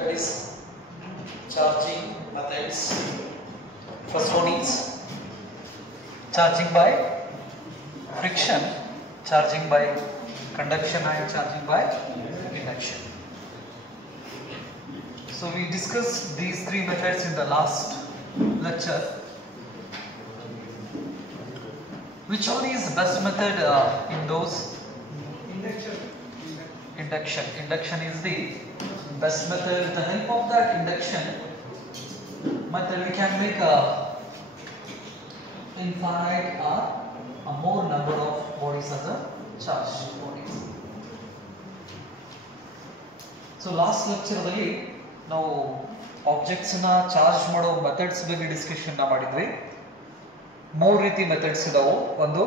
that is charging methods. First one is charging by friction, charging by conduction and charging by induction. So we discussed these three methods in the last lecture. Which one is the best method in those? Induction. Induction is the best method. With the help of that induction method, we can make a infinite or a more number of bodies as a charged bodies. So last lecture ದಲ್ಲಿ ನಾವು objects ನ charge ಮಾಡೋ methods ಬಗ್ಗೆ discussion ಮಾಡಿದ್ವಿ. ಮೂರು ರೀತಿ methods ಇದಾವೆ. ಒಂದು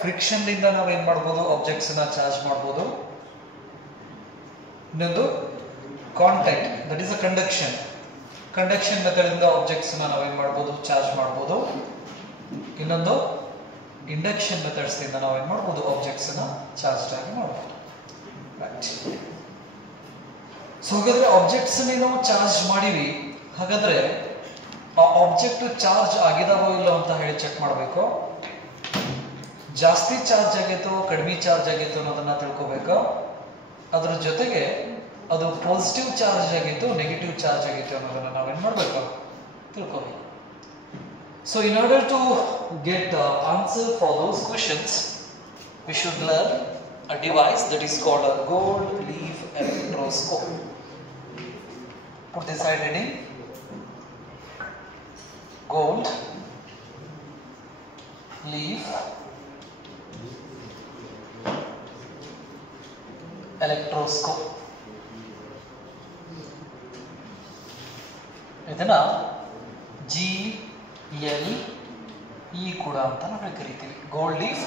ಫ್ರಿಕ್ಷನ್ ದಿಂದ ನಾವು ಏನು ಮಾಡಬಹುದು, ಆಬ್ಜೆಕ್ಟ್ಸ್ ನ ಚಾರ್ಜ್ ಮಾಡಬಹುದು. ಇನ್ನೊಂದು contact, that is a conduction. Conduction method ಇಂದ ಆಬ್ಜೆಕ್ಟ್ಸ್ ನ ನಾವು ಏನು ಮಾಡಬಹುದು, ಚಾರ್ಜ್ ಮಾಡಬಹುದು. ಇನ್ನೊಂದು ಇಂಡಕ್ಷನ್ ಮೆಥಡ್ಸ್ ಇಂದ ನಾವು ಏನು ಮಾಡಬಹುದು, ಆಬ್ಜೆಕ್ಟ್ಸ್ ನ ಚಾರ್ಜ್ ಆಗಿ ಮಾಡಬಹುದು. ರೈಟ್. ಸೊ ಹಾಗಾದ್ರೆ ಆಬ್ಜೆಕ್ಟ್ಸ್ ನಾವು ಚಾರ್ಜ್ ಮಾಡಿವಿ. ಹಾಗಾದ್ರೆ ಆ ಆಬ್ಜೆಕ್ಟ್ ಚಾರ್ಜ್ ಆಗಿದಾವೋ ಇಲ್ಲ ಅಂತ ಹೇಳಿ ಚೆಕ್ ಮಾಡಬೇಕು. ಜಾಸ್ತಿ ಚಾರ್ಜ್ ಆಗೈತೋ ಕಡಿಮೆ ಚಾರ್ಜ್ ಆಗೈತೋ ಅನ್ನೋದನ್ನ ತಿಳ್ಕೋಬೇಕು. ಅದರ ಜೊತೆಗೆ ಅದು ಪಾಸಿಟಿವ್ ಚಾರ್ಜ್ ಆಗಿತ್ತು ನೆಗೆಟಿವ್ ಚಾರ್ಜ್ ಆಗಿತ್ತು ಅನ್ನೋದನ್ನ ನಾವೇನ್ ಮಾಡಬೇಕು, ತಿಳ್ಕೋಬೇಕು. So in order to get the answer for those questions we should learn a device that is called a gold leaf electroscope. Put this side reading. Gold leaf electroscope. ಇದನ್ನ GLE ಕೂಡ ಅಂತ ನಾವು ಕರಿತೀವಿ, gold leaf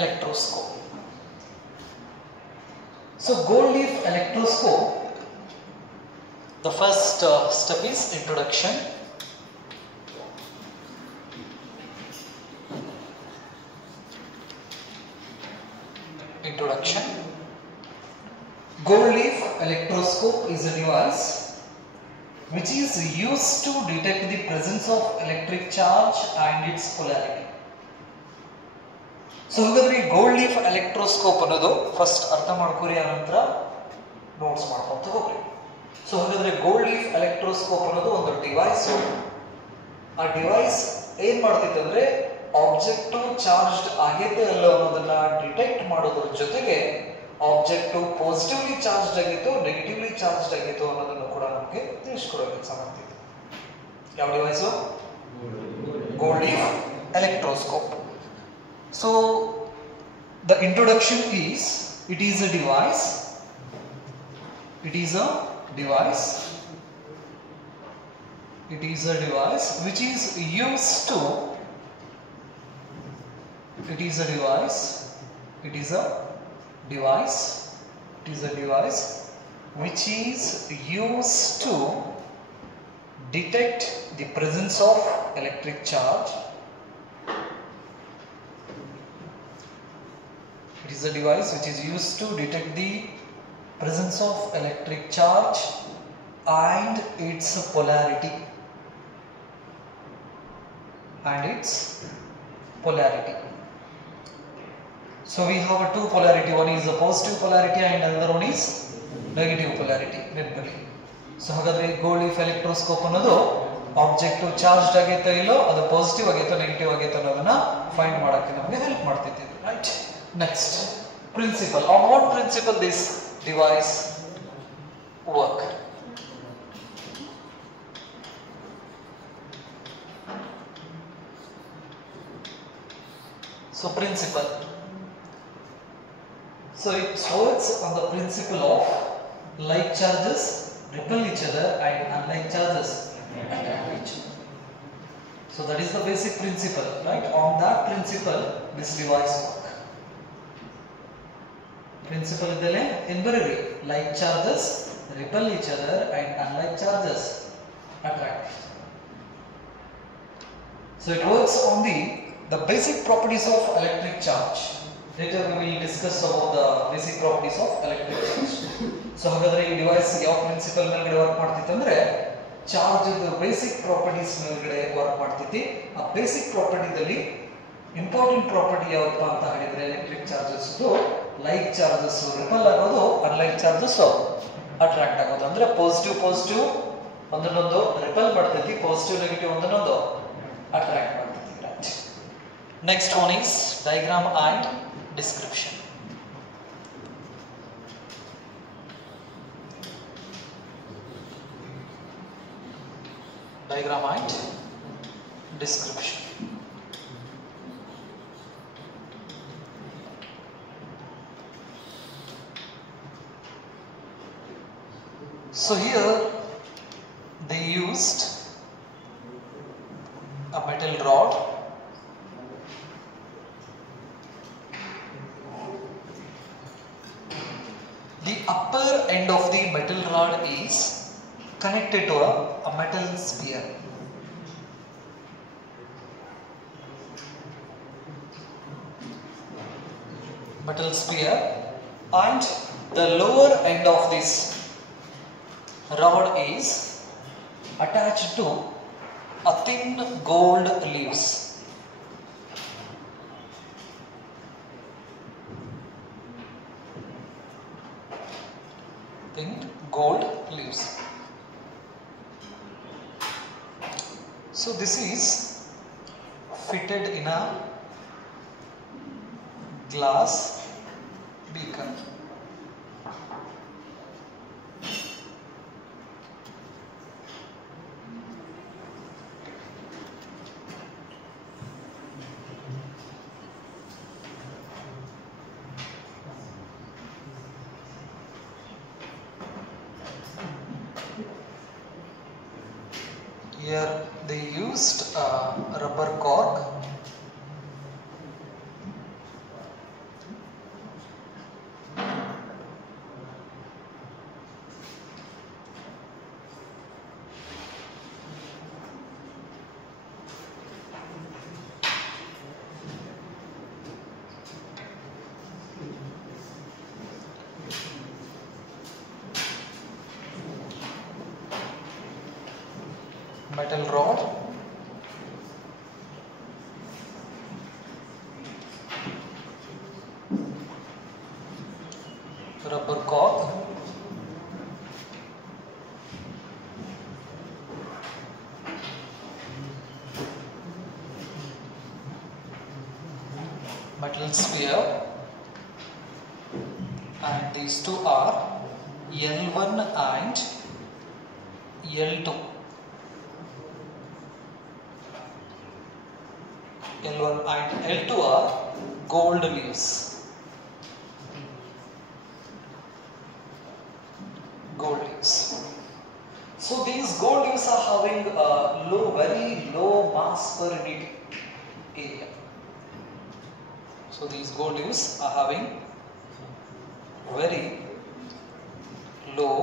electroscope. So gold leaf electroscope, the first step is introduction. Introduction. Gold leaf electroscope is a device which is used to detect the presence of electric charge and its polarity. So ಹಾಗಾದ್ರೆ gold leaf electroscope ಅನ್ನೋದು first ಅರ್ಥ ಮಾಡ್ಕೊರಿ, ಆನಂತರ notes ಮಾಡ್ಕೊಂತ ಹೋಗ್ರಿ. So ಹಾಗಾದ್ರೆ gold leaf electroscope ಅನ್ನೋದು ಒಂದು ಡಿವೈಸ್. ಆ ಡಿವೈಸ್ ಏನ್ ಮಾಡ್ತೈತೆ ಅಂದ್ರೆ ಆಬ್ಜೆಕ್ಟ್ ಚಾರ್ಜ್ಡ್ ಆಗೈತೆ ಅಲ್ಲ ಅನ್ನೋದನ್ನ ಡಿಟೆಕ್ಟ್ ಮಾಡೋದ್ರ ಜೊತೆಗೆ ಆಬ್ಜೆಕ್ಟ್ ಪಾಸಿಟಿವ್ಲಿ ಚಾರ್ಜ್ಡ್ ಆಗಿತ್ತು ನೆಗೆಟಿವ್ಲಿ ಚಾರ್ಜ್ಡ್ ಆಗಿತ್ತು ಅನ್ನೋದನ್ನು ಕೂಡ ನಮಗೆ ತಿಳಿಸ್ಕೊಡೋ ಕೆಲಸ ಮಾಡ್ತಿತ್ತು. ಯಾವ device? Gold leaf electroscope. So the introduction is, it is a device which is used to, which is used to detect the presence of electric charge. It is a device which is used to detect the presence of electric charge and its polarity. So we have a two polarity. One is the positive polarity and another one is negative polarity. So ಹಾಗಾದ್ರೆ gold leaf electroscope ಅನ್ನೋದು object charged ಆಗೈತೆ ಇಲ್ಲೋ, ಅದು positive ಆಗೈತೋ negative ಆಗೈತೋ ಅನ್ನೋದನ್ನ find ಮಾಡಕ್ಕೆ ನಮಗೆ help ಮಾಡ್ತೈತಿ. Right. Next, principle. On what principle this device work? So principle. So it works on the principle of like charges repel each other and unlike charges attract each other. So that is the basic principle, right? On that principle, this device works. Principle idelle in barivi, like charges repel each other and unlike charges attract. So it works on the basic properties of electric charge. later we will discuss about the basic properties of electric charge. So ಹಾಗಾದ್ರೆ ಈ device ಯಾವ principal ಮೇಲ್ಗಡೆ work ಮಾಡ್ತಿತ್ತು ಅಂದ್ರೆ charge basic properties ಮೇಲ್ಗಡೆ work ಮಾಡ್ತಿತ್ತು. ಆ basic ಪ್ರಾಪರ್ಟಿದಲ್ಲಿ ಇಂಪಾರ್ಟೆಂಟ್ ಪ್ರಾಪರ್ಟಿ ಯಾವಪ್ಪ ಅಂತ ಹೇಳಿದ್ರೆ electric charges like charges repel ಆಗೋದು, ಅನ್ಲೈಕ್ ಚಾರ್ಜಸ್ ಅಟ್ರಾಕ್ಟ್ ಆಗೋದು. ಅಂದ್ರೆ ಪಾಸಿಟಿವ್ ಒಂದೊಂದು ರಿಪಲ್ ಮಾಡ್ತೈತಿ, ಪಾಸಿಟಿವ್ ನೆಗೆಟಿವ್ ಒಂದೊಂದು ಅಟ್ರಾಕ್ಟ್ ಮಾಡ್ತೈತಿ. Right. Next one is diagram and description. Diagram and description. So here they used a metal rod, the upper end of the metal rod is connected to a metal sphere. Metal sphere, and the lower end of this rod is attached to a thin gold leaves. Thin gold leaves. So this is fitted in a glass beaker. Here they used a rubber cork. Metal rod, rubber cork, metal sphere, and these two are L1 and L2. L1 and L2 are gold leaves. Gold leaves. So these gold leaves are having a very low mass per unit area. So these gold leaves are having very low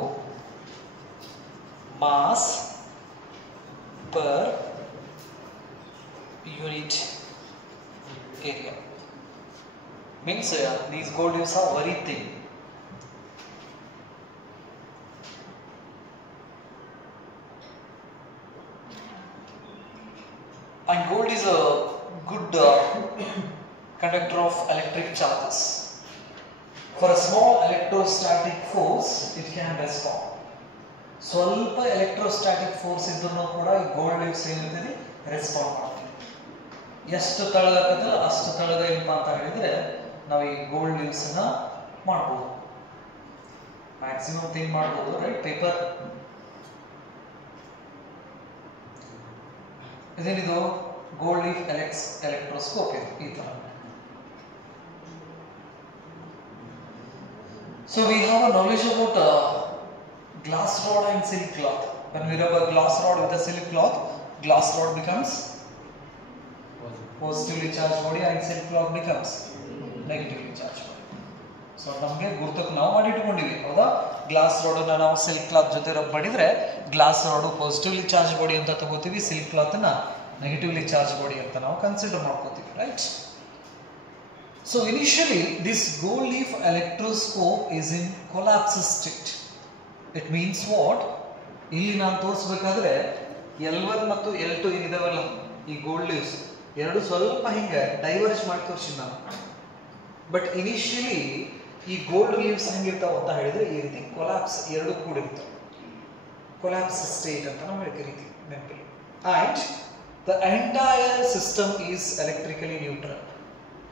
mass per unit area. Means these gold leaves are very thin. And gold is a good conductor of electric charges. For a small electrostatic force, it can respond. ಸ್ವಲ್ಪ electrostatic force ಇದ್ರೂ ಕೂಡ gold leaves ಏನಿರ್ತದೆ respond ಮಾಡ್ತೀವಿ. ಎಷ್ಟು ತಳಗತ್ತಲ್ಲ ಅಷ್ಟು ತಳಗ ಏನಪ್ಪ ಅಂತ ಹೇಳಿದ್ರೆ ನಾವು ಈ ಗೋಲ್ಡ್ ಲೀವ್ಸ್ ಅನ್ನ ಮಾಡ್ಬೋದು, ಮ್ಯಾಕ್ಸಿಮಮ್ ಥಿಂಗ್ ಮಾಡ್ಬೋದು. ರೈಟ್. ಪೇಪರ್ ಇದೇನಿದು ಗೋಲ್ಡ್ ಲೀಫ್ ಎಲೆಕ್ಟ್ರೋಸ್ಕೋಪ್ ಇದೆ ಈ ತರ. So we have a knowledge about glass rod and silk cloth. When we rub a glass rod with a silk cloth, glass rod becomes positively charged body and silk cloth becomes negatively charged body. So ನಮಗೆ ಗುರುತಕ್ಕೆ ನಾವು ಮಾಡಿ ಇಟ್ಕೊಂಡಿವಿ ಹೌದಾ. Glass rod ಅನ್ನ ನಾವು silk cloth ಜೊತೆ rub ಮಾಡಿದ್ರೆ glass rod positively charge body ಅಂತ ತಗೋತೀವಿ, ಸಿಲ್ಕ್ ಕ್ಲಾತ್ ಅನ್ನ ನೆಗೆಟಿವ್ಲಿ ಚಾರ್ಜ್ ಬಾಡಿ ಅಂತ ನಾವು ಕನ್ಸಿಡರ್ ಮಾಡ್ಕೋತೀವಿ. Right. So initially this gold leaf electroscope is in collapse state. It means what? ಇಲ್ಲಿ ನಾನು ತೋರಿಸಬೇಕಾದ್ರೆ L1 ಮತ್ತು L2 ಏನಿದಾವಲ್ಲ ಈ ಗೋಲ್ಡ್ ಲೀವ್ಸ್ ಎರಡು ಸ್ವಲ್ಪ ಹಿಂಗೆ ಡೈವರ್ಜ್ ಮಾಡಿ ತೋರಿಸಿ ನಾನು. ಬಟ್ ಇನಿಷಿಯಲಿ ಈ ಗೋಲ್ಡ್ ಲೀವ್ಸ್ ಹೆಂಗಿರ್ತಾವ ಅಂತ ಹೇಳಿದ್ರೆ ಈ ರೀತಿ ಕೊಲಾಪ್ಸ್ ಎರಡು ಕೂಡಿರ್ತಾವೆ. ಕೊಲಾಪ್ಸ್ ಸ್ಟೇಟ್ ಅಂತ ನಾವು ಕರಿತೀವಿ ನೆನಪಲ್ಲಿ. And the entire system is electrically neutral.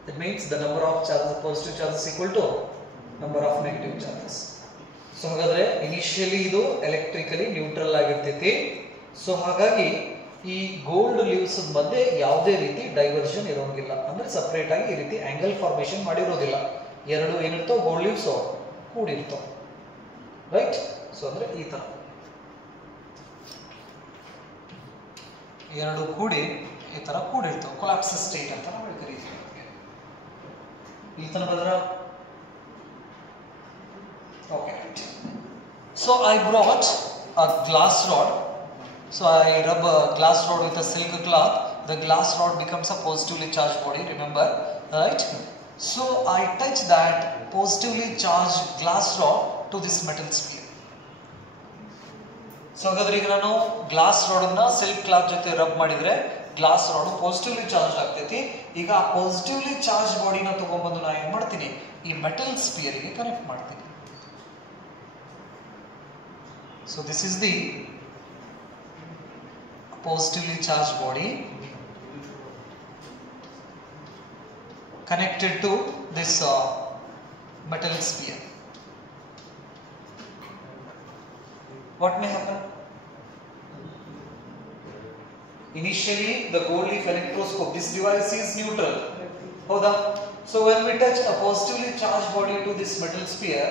It means the number of charges, positive charges equal to number of negative charges. So ಹಾಗಾದ್ರೆ ಇನಿಷಿಯಲಿ ಇದು ಎಲೆಕ್ಟ್ರಿಕಲಿ ನ್ಯೂಟ್ರಲ್ ಆಗಿರ್ತೈತಿ. ಸೊ ಹಾಗಾಗಿ ಈ ಗೋಲ್ಡ್ ಲೀವ್ಸ್ ಮಧ್ಯೆ ಯಾವುದೇ ರೀತಿ ಡೈವರ್ಷನ್ ಇರೋಂಗಿಲ್ಲ. ಅಂದ್ರೆ ಸಪರೇಟ್ ಆಗಿ ಈ ರೀತಿ ಆಂಗಲ್ ಫಾರ್ಮೇಶನ್ ಮಾಡಿರೋದಿಲ್ಲ. ಎರಡು ಏನಿರ್ತಾವ ಗೋಲ್ಡ್ ಲೀವ್ಸ್ ಕೂಡಿರ್ತಾವ. ರೈಟ್? ಸೊ ಅಂದ್ರೆ ಈ ತರ ಎರಡು ಕೂಡಿ ಈ ತರ ಕೂಡಿರ್ತಾವ. ಕೊಲಾಪ್ಸ್ ಸ್ಟೇಟ್ ಅಂತ ನಾವು ಕರೀತೀವಿ. Okay. So I brought a glass rod. So I rub a glass rod with a silk cloth. The glass rod becomes a positively charged body. Remember, right? So I touch that positively charged glass rod to this metal sphere. So ಹಾಗಾದ್ರೆ ಈಗ ನಾನು glass rod ಅನ್ನ silk cloth ಜೊತೆ rub ಮಾಡಿದ್ರೆ glass rod positively charge ಆಗ್ತೈತಿ. ಈಗ ಆ positively charge ಬಾಡಿನ ತಗೊಂಡ್ಬಂದು ನಾನು ಏನ್ ಮಾಡ್ತೀನಿ, ಈ ಮೆಟಲ್ ಸ್ಪಿಯರ್ ಗೆ ಕನೆಕ್ಟ್ ಮಾಡ್ತೀನಿ. So this is the positively charge body connected to this metal sphere. What may happen? Initially the gold leaf electroscope, this device is neutral. Hoda? So when we touch a positively charged body to this metal sphere,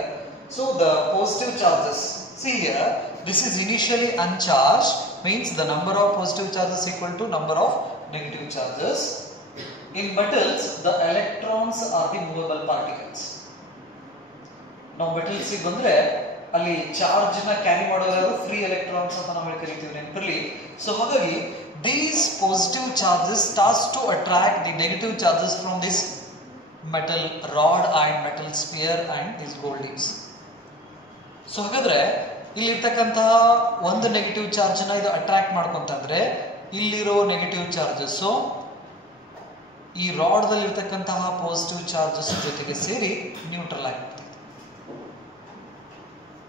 so the positive charges, see here, this is initially uncharged, means the number of positive charges equal to number of negative charges. In metals, the electrons are the movable particles. ನಾವು metals ಬಂದ್ರೆ ಅಲ್ಲಿ charge ನ carry ಮಾಡೋರು free electrons ಅಂತ ನಾವು ಕರಿತೀವಿ ನೆನಪಿರಲಿ. So ಹಾಗಾಗಿ these positive charges starts to attract the negative charges from this metal rod and metal sphere and these gold leaves. So ಹಾಗಾದ್ರೆ ಇಲ್ಲಿರ್ತಕ್ಕಂತಹ ಒಂದು ನೆಗೆಟಿವ್ ಚಾರ್ಜ್ ನ ಇದು ಅಟ್ರಾಕ್ಟ್ ಮಾಡ್ಕೊಂತಂದ್ರೆ ಇಲ್ಲಿರೋ ನೆಗೆಟಿವ್ ಚಾರ್ಜಸ್ ಈ ರಾಡ್ ದಲ್ಲಿ ಇರ್ತಕ್ಕಂತಹ ಪಾಸಿಟಿವ್ ಚಾರ್ಜಸ್ ಜೊತೆಗೆ ಸೇರಿ ನ್ಯೂಟ್ರಲ್ ಆಗಿರ್ತದೆ.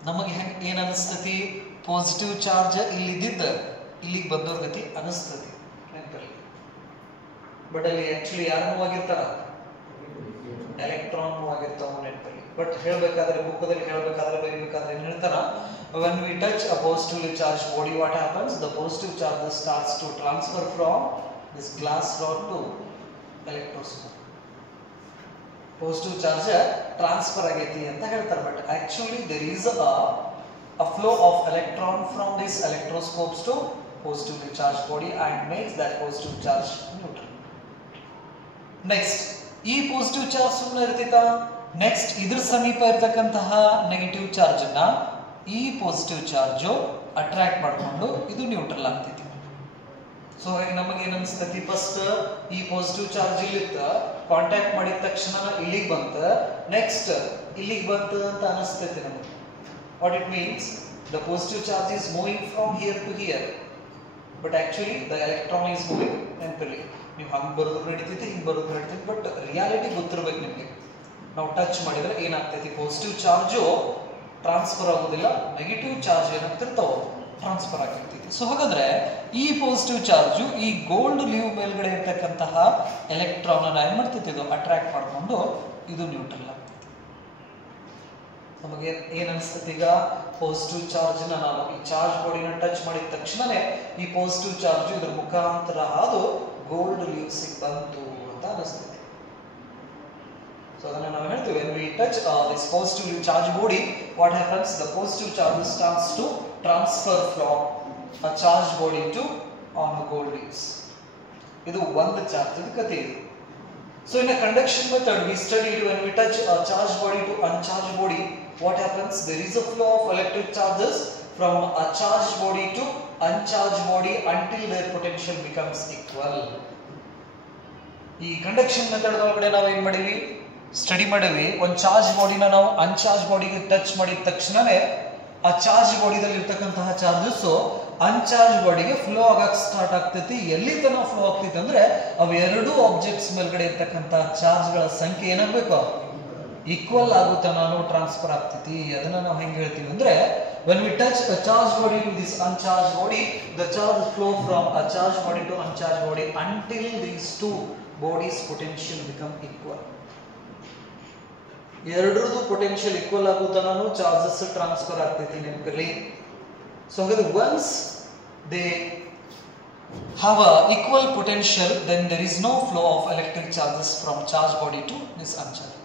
ನಮಗೆ ಏನ್ ಅನಿಸ್ತತಿ, ಪಾಸಿಟಿವ್ ಚಾರ್ಜ್ ಇಲ್ಲಿದ್ದ ಇಲ್ಲಿಗೆ ಬಂದವ್ರ ಗತಿ ಅನಿಸ್ತತಿ ನೆನಪಲ್ಲಿ. ಬಟ್ ಅಲ್ಲಿ ಆಕ್ಚುಲಿ ಯಾರು ಮೂವ್ ಆಗಿರ್ತಾರ, ಎಲೆಕ್ಟ್ರಾನ್ ಮೂವ್ ಆಗಿರ್ತಾವ ನೆನಪಲ್ಲಿ. ಬಟ್ ಹೇಳ್ಬೇಕಾದ್ರೆ ಬುಕ್ಕದಲ್ಲಿ ಹೇಳ್ಬೇಕಾದ್ರೆ ಬರೀಬೇಕಾದ್ರೆ ಏನ್ ಹೇಳ್ತಾರ, when we touch a positively charged body, what happens, the positive charge starts to transfer from this glass rod to electroscope. Positive charge transfer ಆಗೈತಿ ಅಂತ ಹೇಳ್ತಾರೆ. But actually there is a flow of electron from these electroscopes to positively charged body and makes that positive charge neutral. Next, ಈ positive charge ಸುಮ್ಮನೆ ಇರ್ತಿತ್ತಾ, next ಇದ್ರ ಸಮೀಪ ಇರತಕ್ಕಂತಹ negative charge ಅನ್ನ ಈ ಪಾಸಿಟಿವ್ ಚಾರ್ಜ್ ಅಟ್ರಾಕ್ಟ್ ಮಾಡಿಕೊಂಡು ಇದು ನ್ಯೂಟ್ರಲ್ ಆಗ್ತೈತಿ. ಸೊ ಹಾಗಾಗಿ ನಮಗೆ ಏನ್ ಅನ್ಸ್ತೈತಿ, ಫಸ್ಟ್ ಈ ಪಾಸಿಟಿವ್ ಚಾರ್ಜ್ ಇಲ್ಲಿತ್ತ ಕಾಂಟ್ಯಾಕ್ಟ್ ಮಾಡಿದ ತಕ್ಷಣ ಇಲ್ಲಿಗೆ ಬಂತ, ನೆಕ್ಸ್ಟ್ ಇಲ್ಲಿಗೆ ಬಂತ ಅಂತ ಅನಿಸ್ತೈತಿ ನಮಗೆ. What it means, the positive charge is moving from here to here, but actually the electron is moving ನೆನಪಿರಲಿ. ನೀವು ಹಂಗೆ ಬರೋದು ನಡೀತೈತಿ, ಹಿಂಗೆ ಬರೋದು ನಡೀತೈತಿ, ಬಟ್ ರಿಯಾಲಿಟಿ ಗೊತ್ತಿರ್ಬೇಕು ನಿಮಗೆ. ನಾವು ಟಚ್ ಮಾಡಿದ್ರೆ ಏನಾಗ್ತೈತಿ, ಪಾಸಿಟಿವ್ ಚಾರ್ಜು ಟ್ರಾನ್ಸ್ಫರ್ ಆಗೋದಿಲ್ಲ, ನೆಗೆಟಿವ್ ಚಾರ್ಜ್ ಏನಾಗ್ತಿರ್ತಾವ ಟ್ರಾನ್ಸ್ಫರ್ ಆಗಿರ್ತೈತಿ. ಸೊ ಹಾಗಾದ್ರೆ ಈ ಪಾಸಿಟಿವ್ ಚಾರ್ಜು ಈ ಗೋಲ್ಡ್ ಲೀವ್ ಮೇಲ್ಗಡೆ ಇರ್ತಕ್ಕಂತಹ ಎಲೆಕ್ಟ್ರಾನ್ ಅನ್ನ ಏನ್ ಮಾಡ್ತೈತಿ, ಇದು ಅಟ್ರಾಕ್ಟ್ ಮಾಡಿಕೊಂಡು ಇದು ನ್ಯೂಟ್ರಲ್ ಆಗ್ತೈತಿ. ನಮಗೆ ಏನ್ ಅನಿಸ್ತೈತಿ, ಈಗ ಪಾಸಿಟಿವ್ ಚಾರ್ಜ್ ನ ನಾವು ಈ ಚಾರ್ಜ್ ಬಾಡಿನ ಟಚ್ ಮಾಡಿದ ತಕ್ಷಣನೇ ಈ ಪಾಸಿಟಿವ್ ಚಾರ್ಜ್ ಇದ್ರ ಮುಖಾಂತರ ಅದು ಗೋಲ್ಡ್ ಲೀವ್ಸ್ ಬಂತು ಅಂತ ಅನಿಸ್ತೈತಿ. ಸೊ ಅದನ್ನ ನಾವು ಹೇಳ್ತೀವಿ, when we touch this positively charged body, what happens, the positive charge starts to transfer from a charged body to on the gold leaves. ಇದು ಒಂದು ಚಾರ್ಜ್ ಕಥೆ ಇದು. So in a conduction method we studied, when we touch a charged body to uncharged body, what happens, there is a flow of electric charges from a charged body to uncharged body until their potential becomes equal. ಈ conduction method ಒಳಗಡೆ ನಾವು ಏನ್ ಮಾಡಿವಿ, study ಮಾಡವಿ. ಒಂದು charge ಬಾಡಿನ ನಾವು ಅನ್ಚಾರ್ಜ್ ಬಾಡಿಗೆ touch ಮಾಡಿದ ತಕ್ಷಣನೇ ಆ ಚಾರ್ಜ್ ಬಾಡಿದಲ್ಲಿ ಇರ್ತಕ್ಕಂತಹ ಚಾರ್ಜಸ್ ಅನ್ಚಾರ್ಜ್ ಬಾಡಿಗೆ ಫ್ಲೋ ಆಗಕ್ಕೆ ಸ್ಟಾರ್ಟ್ ಆಗ್ತೈತಿ. ಎಲ್ಲಿ ತನಕ ಫ್ಲೋ ಆಗ್ತೈತಿ ಅಂದ್ರೆ ಅವೆರಡೂ ಆಬ್ಜೆಕ್ಟ್ಸ್ ಮೇಲ್ಗಡೆ ಇರ್ತಕ್ಕಂತಹ ಚಾರ್ಜ್ಗಳ ಸಂಖ್ಯೆ ಏನಾಗಬೇಕು, ಈಕ್ವಲ್ ಆಗುತ್ತಾ ನಾನು ಟ್ರಾನ್ಸ್ಫರ್ ಆಗ್ತೈತಿ. ಅದನ್ನ ನಾವು ಹೆಂಗೆ ಹೇಳ್ತೀವಿ ಅಂದ್ರೆ when we touch a charged body to this uncharged body, the charge flow from a charged body to uncharged body until these two bodies potential become equal. ಎರಡರದು ಪೊಟೆನ್ಷಿಯಲ್ ಈಕ್ವಲ್ ಆಗುತ್ತಾ ನಾನು ಚಾರ್ಜಸ್ ಟ್ರಾನ್ಸ್ಫರ್ ಆಗ್ತೈತಿ ನೆನಪಿರಲಿ. So ಹಾಗಾದ್ರೆ once they have a equal potential, then there is no flow of electric charges from charged body to this uncharged.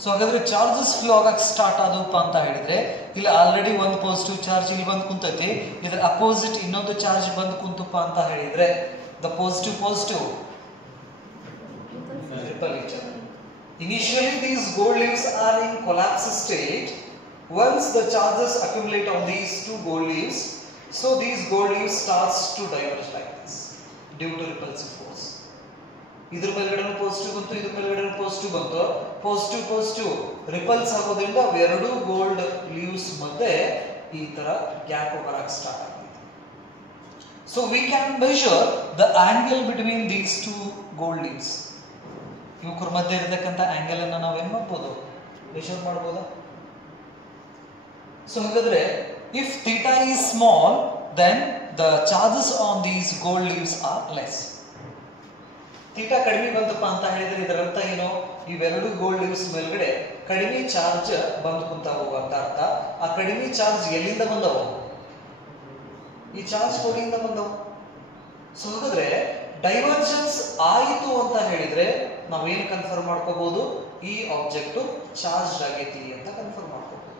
So ಹಾಗಾದ್ರೆ charges flow ಆಗಕ್ಕೆ start ಆದಪ್ಪ ಅಂತ ಹೇಳಿದ್ರೆ ಇಲ್ಲಿ ಆಲ್ರೆಡಿ ಒಂದು ಪಾಸಿಟಿವ್ ಚಾರ್ಜ್ ಇಲ್ಲಿ ಬಂದು ಕುಂತೈತಿ, ಇದರ ಅಪೋಸಿಟ್ ಇನ್ನೊಂದು ಚಾರ್ಜ್ ಬಂದು ಕುಂತಪ್ಪ ಅಂತ ಹೇಳಿದ್ರೆ the positive repel each other. Initially these gold leaves are in collapse state. Once the charges accumulate on these two gold leaves, so these gold leaves starts to diverge like this due to repulsive force. ಇದ್ರ ಮೇಲ್ಗಡೆ positive ಬಂತು, ಇದ್ರ ಮೇಲ್ಗಡೆ positive ಬಂತು, positive repels ಆಗೋದ್ರಿಂದ ಅವೆರಡು gold leaves ಮಧ್ಯೆ ಈ ತರ ಗ್ಯಾಪ್ ಬರಕ್ಕೆ ಸ್ಟಾರ್ಟ್ ಆಗುತ್ತೆ. So we can measure the angle between these two gold leaves. ಇವುಗಳ ಮಧ್ಯೆ ಇರತಕ್ಕಂಥ ಆಂಗಲ್ ಅನ್ನ ನಾವೇನ್ ಮಾಡ್ಬೋದು, ಮೆಷರ್ ಮಾಡ್ಬೋದಾ? ಸೊ ಹಾಗಾದ್ರೆ if theta is small then the charges on these gold leaves are less. Theta ಕಡಿಮೆ ಬಂತಪ್ಪ ಅಂತ ಹೇಳಿದ್ರೆ ಇದರ ಅರ್ಥ ಏನು, ಇವೆರಡು ಗೋಲ್ಡ್ ಲೀವ್ಸ್ ಮೇಲ್ಗಡೆ ಕಡಿಮೆ ಚಾರ್ಜ್ ಬಂದು ಕುಂತಾವು ಅಂತ ಅರ್ಥ. ಆ ಕಡಿಮೆ ಚಾರ್ಜ್ ಎಲ್ಲಿಂದ ಬಂದವು, ಈ ಚಾರ್ಜ್ ಬಾಡಿಯಿಂದ ಬಂದವು. ಸೊ ಹಾಗಾದ್ರೆ ಡೈವರ್ಜೆನ್ಸ್ ಆಯಿತು ಅಂತ ಹೇಳಿದ್ರೆ ನಾವೇನು ಕನ್ಫರ್ಮ್ ಮಾಡ್ಕೋಬಹುದು, ಈ ಆಬ್ಜೆಕ್ಟ್ ಚಾರ್ಜ್ ಆಗೈತಿ ಅಂತ ಕನ್ಫರ್ಮ್ ಮಾಡ್ಕೋಬಹುದು.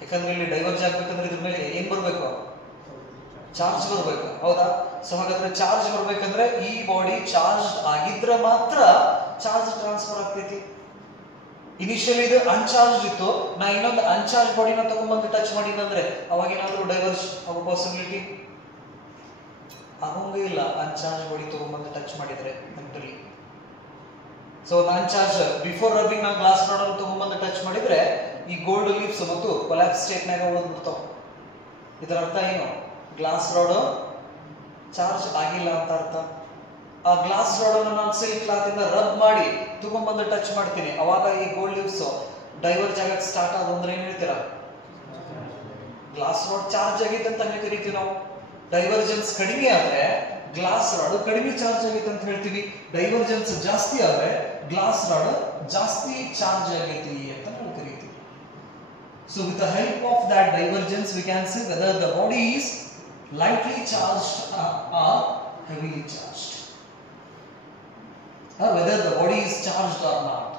ಯಾಕಂದ್ರೆ ಇಲ್ಲಿ ಡೈವರ್ಜ್ ಆಗ್ಬೇಕಂದ್ರೆ ಇದ್ರ ಮೇಲೆ ಏನ್ ಬರ್ಬೇಕು, ಚಾರ್ಜ್ ಬರಬೇಕು, ಹೌದಾ? ಸೊ ಹಾಗಾದ್ರೆ ಚಾರ್ಜ್ ಬರ್ಬೇಕಂದ್ರೆ ಈ ಬಾಡಿ ಚಾರ್ಜ್ ಆಗಿದ್ರೆ ಮಾತ್ರ ಚಾರ್ಜ್ ಟ್ರಾನ್ಸ್ಫರ್ ಆಗ್ತೈತಿ. ಇನಿಷಿಯಲಿ ಇದು ಅನ್ಚಾರ್ಜ್ ಇತ್ತು, ನಾ ಇನ್ನೊಂದು ಅನ್ಚಾರ್ಜ್ ಬಾಡಿನ ತಗೊಂಡ್ಬಂದು ಟಚ್ ಮಾಡಿದಂದ್ರೆ ಅವಾಗ ಏನಾದ್ರು ಡೈವರ್ಜ್ ಆಗೋ ಪಾಸಿಬಿಲಿಟಿ ಆಗೋಂಗೂ ಇಲ್ಲ. ಅನ್ಚಾರ್ಜ್ ಬಾಡಿ ತಗೊಂಡ್ಬಂದು ಟಚ್ ಮಾಡಿದ್ರೆ ನೆನಪಿರಲಿ. ಸೊ ಅನ್ಚಾರ್ಜ್ ಬಿಫೋರ್ ರಬ್ಬಿಂಗ್ ನಾವು ಗ್ಲಾಸ್ ರಾಡ್ ಅನ್ನು ತಗೊಂಡ್ಬಂದು ಟಚ್ ಮಾಡಿದ್ರೆ ಈ ಗೋಲ್ಡ್ ಲೀವ್ಸ್ ಮತ್ತು ಕೊಲ್ಯಾಪ್ಸ್ ಸ್ಟೇಟ್ ನಾಗ ಉಳಿದ್ಬಿಡ್ತಾವ. ಇದರ ಅರ್ಥ ಏನು, ಗ್ಲಾಸ್ ರಾಡ್ ಚಾರ್ಜ್ ಆಗಿಲ್ಲ ಅಂತ ಅರ್ಥ. ಆ ಗ್ಲಾಸ್ ರಾಡ್ ಅನ್ನು ನಾನು ಸಿಲ್ಕ್ ಕ್ಲಾತ್ ಇಂದ ರಬ್ ಮಾಡಿ ತಗೊಂಡ್ಬಂದು ಟಚ್ ಮಾಡ್ತೀನಿ, ಅವಾಗ ಈ ಗೋಲ್ಡ್ ಲೀವ್ಸ್ ಡೈವರ್ಜ್ ಆಗಕ್ಕೆ ಸ್ಟಾರ್ಟ್ ಆದ ಅಂದ್ರೆ ಏನ್ ಹೇಳ್ತೀರಾ, ಗ್ಲಾಸ್ ರಾಡ್ ಚಾರ್ಜ್ ಆಗೈತೆ ಅಂತ ಕರಿತೀವಿ ನಾವು. ಡೈವರ್ಜೆನ್ಸ್ ಕಡಿಮೆ ಆದ್ರೆ ಗ್ಲಾಸ್ ರಾಡ್ ಕಡಿಮೆ ಚಾರ್ಜ್ ಆಗೈತೆ ಅಂತ ಹೇಳ್ತೀವಿ. ಡೈವರ್ಜೆನ್ಸ್ ಜಾಸ್ತಿ ಆದ್ರೆ ಗ್ಲಾಸ್ ರಾಡ್ ಜಾಸ್ತಿ ಚಾರ್ಜ್ ಆಗೈತಿ ಅಂತ ನಾವು ಕರಿತೀವಿ. So with the help of that divergence we can see whether the body is lightly charged or heavily charged, or whether the body is charged or not.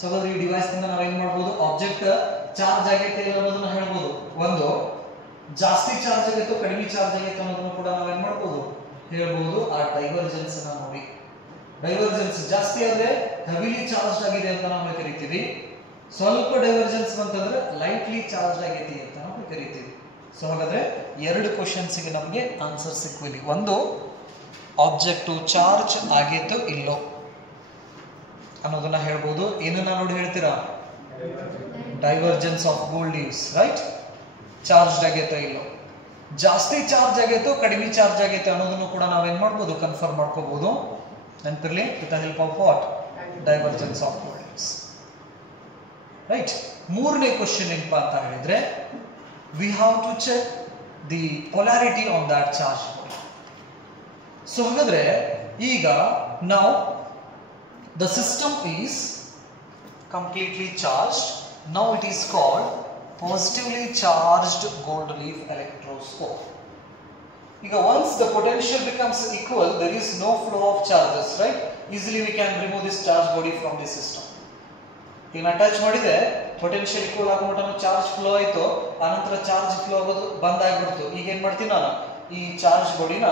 So ಈ device ಇಂದ ನಾವು ಏನು ಮಾಡಬಹುದು, ಆಬ್ಜೆಕ್ಟ್ ಚಾರ್ಜ್ ಆಗೈತೆ ಇಲ್ಲ ಅನ್ನೋದನ್ನ ಹೇಳ್ಬೋದು. ಒಂದು ಜಾಸ್ತಿ ಚಾರ್ಜ್ ಆಗೈತೋ ಕಡಿಮೆ ಚಾರ್ಜ್ ಆಗೈತೆ ಅನ್ನೋದನ್ನು ಕೂಡ ನಾವು ಏನು ಮಾಡಬಹುದು, ಹೇಳ್ಬೋದು. ಆ ಡೈವರ್ಜೆನ್ಸ್ ಅನ್ನ ನೋಡಿ, ಡೈವರ್ಜೆನ್ಸ್ ಜಾಸ್ತಿ ಆದ್ರೆ ಹೆವಿಲಿ ಚಾರ್ಜ್ ಆಗಿದೆ ಅಂತ ನಾವು ಕರಿತೀವಿ. ಸ್ವಲ್ಪ ಡೈವರ್ಜೆನ್ಸ್ ಬಂತಂದ್ರೆ ಲೈಟ್ಲಿ ಚಾರ್ಜ್ ಆಗೈತಿ ಅಂತ ನಾವು ಕರಿತೀವಿ. ಸೊ ಹಾಗಾದ್ರೆ ಎರಡು ಕ್ವಶನ್ಸ್ ಗೆ ನಮಗೆ ಆನ್ಸರ್ ಸಿಕ್ವಿಲಿ. ಒಂದು ಆಬ್ಜೆಕ್ಟ್ ಚಾರ್ಜ್ ಆಗೈತೋ ಇಲ್ಲೋ ಅನ್ನೋದನ್ನ ಹೇಳ್ಬೋದು. ಏನನ್ನ ನೋಡಿ ಹೇಳ್ತೀರಾ, divergence of gold leaves, right? Charge ಆಗೈತೋ ಇಲ್ಲೋ, ಜಾಸ್ತಿ ಚಾರ್ಜ್ ಆಗೈತೋ ಕಡಿಮೆ ಚಾರ್ಜ್ ಆಗೈತೆ ಅನ್ನೋದನ್ನು ಕೂಡ ನಾವೇನ್ ಮಾಡ್ಬೋದು, ಕನ್ಫರ್ಮ್ ಮಾಡ್ಕೋಬಹುದು. ನೆನಪಿರ್ಲಿ, with the help of what, divergence of gold leaves, right? ಮೂರನೇ ಕ್ವಶನ್ ಏನಪ್ಪಾ ಅಂತ ಹೇಳಿದ್ರೆ, we have to check the polarity on that charge. So ಹಾಗಾದ್ರೆ ಈಗ ನಾವು the system is completely charged. Now it is called positively charged gold leaf electroscope. ಈಗ once the potential becomes equal, there is no flow of charges, right? Easily we can remove this charge body from the system. ಈಗ ನಾ touch ಮಾಡಿದೆ, potential equal ಆಗೋ ಮಟ್ಟ charge flow ಆಯ್ತು, ಆನಂತರ charge flow ಆಗೋದು ಬಂದ್ ಆಗ್ಬಿಡ್ತು. ಈಗ ಏನ್ ಮಾಡ್ತೀನಿ ನಾನು, ಈ ಚಾರ್ಜ್ ಬಾಡಿನ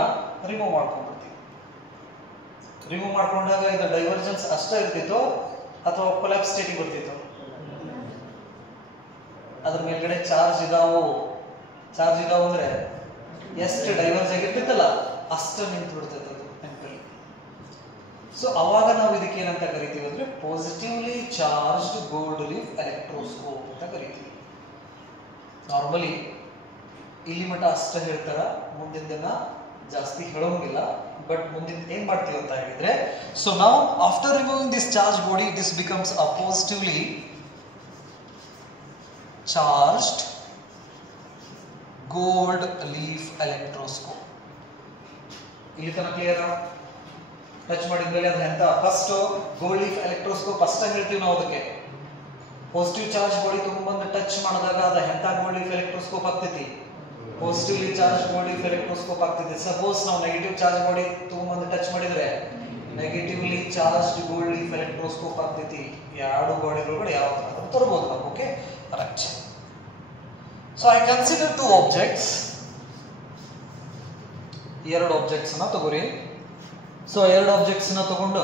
ರಿಮೂವ್ ಮಾಡ್ಕೊಂಡ್ಬಿಡ್ತೀನಿ. ರಿಮೂವ್ ಮಾಡ್ಕೊಂಡಾಗ ಇದು ಡೈವರ್ಜೆನ್ಸ್ ಅಷ್ಟೇ ಇರ್ತಿತ್ತು ಅಥವಾ ಕೊಲ್ಯಾಪ್ಸ್ ಸ್ಟೇಟಿಗೆ ಬರ್ತಿತ್ತು? ಅದ್ರ ಮೇಲ್ಗಡೆ ಚಾರ್ಜ್ ಇದಾವು ಅಂದ್ರೆ ಎಷ್ಟು ಡೈವರ್ಜ್ ಆಗಿರ್ತಿತ್ತಲ್ಲ ಅಷ್ಟು ನಿಂತು ಬಿಡ್ತೈತೆ ಅದು ನೆನಪಲ್ಲಿ. ಸೊ ಅವಾಗ ನಾವು ಇದಕ್ಕೆ ಏನಂತ ಕರಿತೀವಿ ಅಂದ್ರೆ positively charged gold leaf electroscope ಅಂತ ಕರಿತೀವಿ. ನಾರ್ಮಲಿ ಇಲ್ಲಿ ಮಟ್ಟ ಅಷ್ಟ ಹೇಳ್ತಾರ, ಮುಂದಿನ ಜಾಸ್ತಿ ಹೇಳೋಂಗಿಲ್ಲ. ಬಟ್ ಮುಂದಿನ ಏನ್ ಮಾಡ್ತೀವಿ ಅಂತ ಹೇಳಿದ್ರೆ, ಸೊ ನಾವು after removing this charge body this becomes a positively charged gold leaf electroscope. ಇಲ್ಲಿ ತನಕ ಕ್ಲಿಯರ್? ಟಚ್ ಮಾಡಿದ್ಮೇಲೆ ಅದು ಎಂತ ಫಸ್ಟ್ ಗೋಲ್ಡ್ ಲೀಫ್ ಎಲೆಕ್ಟ್ರೋಸ್ಕೋಪ್ ಅಷ್ಟ ಹೇಳ್ತೀವಿ ನಾವು. ಅದಕ್ಕೆ ಪಾಸಿಟಿವ್ ಚಾರ್ಜ್ ಬಾಡಿ ತಗೊಂಡ್ಬಂದು ಟಚ್ ಮಾಡಿದಾಗ ಅದು ಎಂತ ಗೋಲ್ಡ್ ಲೀಫ್ ಎಲೆಕ್ಟ್ರೋಸ್ಕೋಪ್ ಆಗ್ತೈತಿ? Positively charge gold leaf electroscope ಆಗ್ತೈತಿ. ಸಪೋಸ್ ನಾವು ನೆಗೆಟಿವ್ ಚಾರ್ಜ್ ಬಾಡಿ ತಗೊಂಡ್ಬಂದು ಟಚ್ ಮಾಡಿದ್ರೆ negatively charged gold leaf electroscope ಆಗ್ತೈತಿ. ಎರಡು ಬಾಡಿಗಳೊಳಗಡೆ ಯಾವ್ದಾದ್ರು ತರಬಹುದು ನಾವು. Okay, correct. So I consider two objects, ಎರಡು ಆಬ್ಜೆಕ್ಟ್ಸ್ ನ ತಗೋರಿ. ಸೊ ಎರಡು ಆಬ್ಜೆಕ್ಟ್ಸ್ ನ ತಗೊಂಡು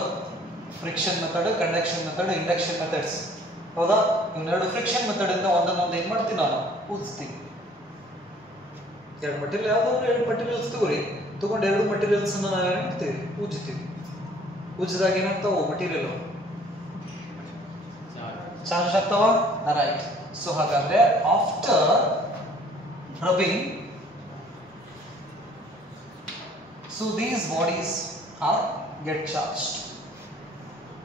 friction method, conduction method, induction methods, ಹೌದಾ? ಇವನ್ನೆರಡು ಫ್ರಿಕ್ಷನ್ ಮೆಥಡ್ ಇಂದ ಒಂದೊಂದು ಏನ್ ಮಾಡ್ತೀವಿ ನಾವು ಊದಿಸ್ತೀವಿ. ಎರಡು ಮಟೀರಿಯಲ್ ಯಾವ್ದಾದ್ರು ಎರಡು ಮಟೀರಿಯಲ್ಸ್ ತಗೋರಿ, ತಗೊಂಡು ಎರಡು ಮಟೀರಿಯಲ್ಸ್ ನಾವೇನ್ ಮಾಡ್ತೀವಿ ಉಜ್ತೀವಿ. ಉಜ್ಜಿದಾಗ ಏನಾಗ್ತಾವ ಮಟೀರಿಯಲ್ ಚಾರ್ಜ್ ಆಗ್ತಾವ. ರೈಟ್. ಸೊ ಹಾಗಾದ್ರೆ after rubbing, so these bodies are get charged.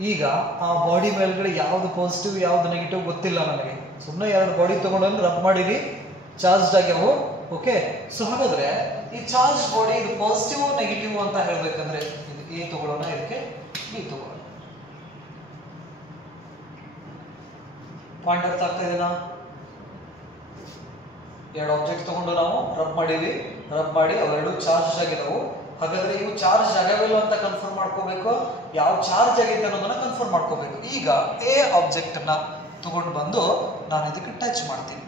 ಈಗ ಆ ಬಾಡಿ ಮೇಲ್ಗಡೆ ಯಾವ್ದು ಪಾಸಿಟಿವ್ ಯಾವ್ದು ನೆಗೆಟಿವ್ ಗೊತ್ತಿಲ್ಲ ನನಗೆ. ಸುಮ್ಮನೆ ಎರಡು ಬಾಡಿ ತಗೊಂಡು ರಬ್ ಮಾಡಿರಿ, ಚಾರ್ಜ್ಡ್ ಆಗ್ಯಾವು. ಓಕೆ, ಸೊ ಹಾಗಾದ್ರೆ ಈ ಚಾರ್ಜ್ ಬಾಡಿ ಇದು ಪಾಸಿಟಿವ್ ನೆಗೆಟಿವ್ ಅಂತ ಹೇಳ್ಬೇಕಂದ್ರೆ ಇದು ಎ ತಗೊಳ್ಳೋಣ, ಇದಕ್ಕೆ ಬಿ ತಗೊಳ್ಳೋಣ. ಪಾಯಿಂಟ್ ಅರ್ಥ ಆಗ್ತಾ ಇದೆನಾ? ಎರಡು ಆಬ್ಜೆಕ್ಟ್ ತಗೊಂಡು ನಾವು ರಬ್ ಮಾಡಿವಿ, ರಬ್ ಮಾಡಿ ಅವೆರಡು ಚಾರ್ಜ್ ಆಗಿದವು. ಹಾಗಾದ್ರೆ ಇವು ಚಾರ್ಜ್ ಆಗವಿಲ್ಲ ಅಂತ ಕನ್ಫರ್ಮ್ ಮಾಡ್ಕೋಬೇಕು, ಯಾವ ಚಾರ್ಜ್ ಆಗೈತೆ ಅನ್ನೋದನ್ನ ಕನ್ಫರ್ಮ್ ಮಾಡ್ಕೋಬೇಕು. ಈಗ ಎ ಆಬ್ಜೆಕ್ಟ್ ನ ತಗೊಂಡು ಬಂದು ನಾನು ಇದಕ್ಕೆ ಟಚ್ ಮಾಡ್ತೀನಿ.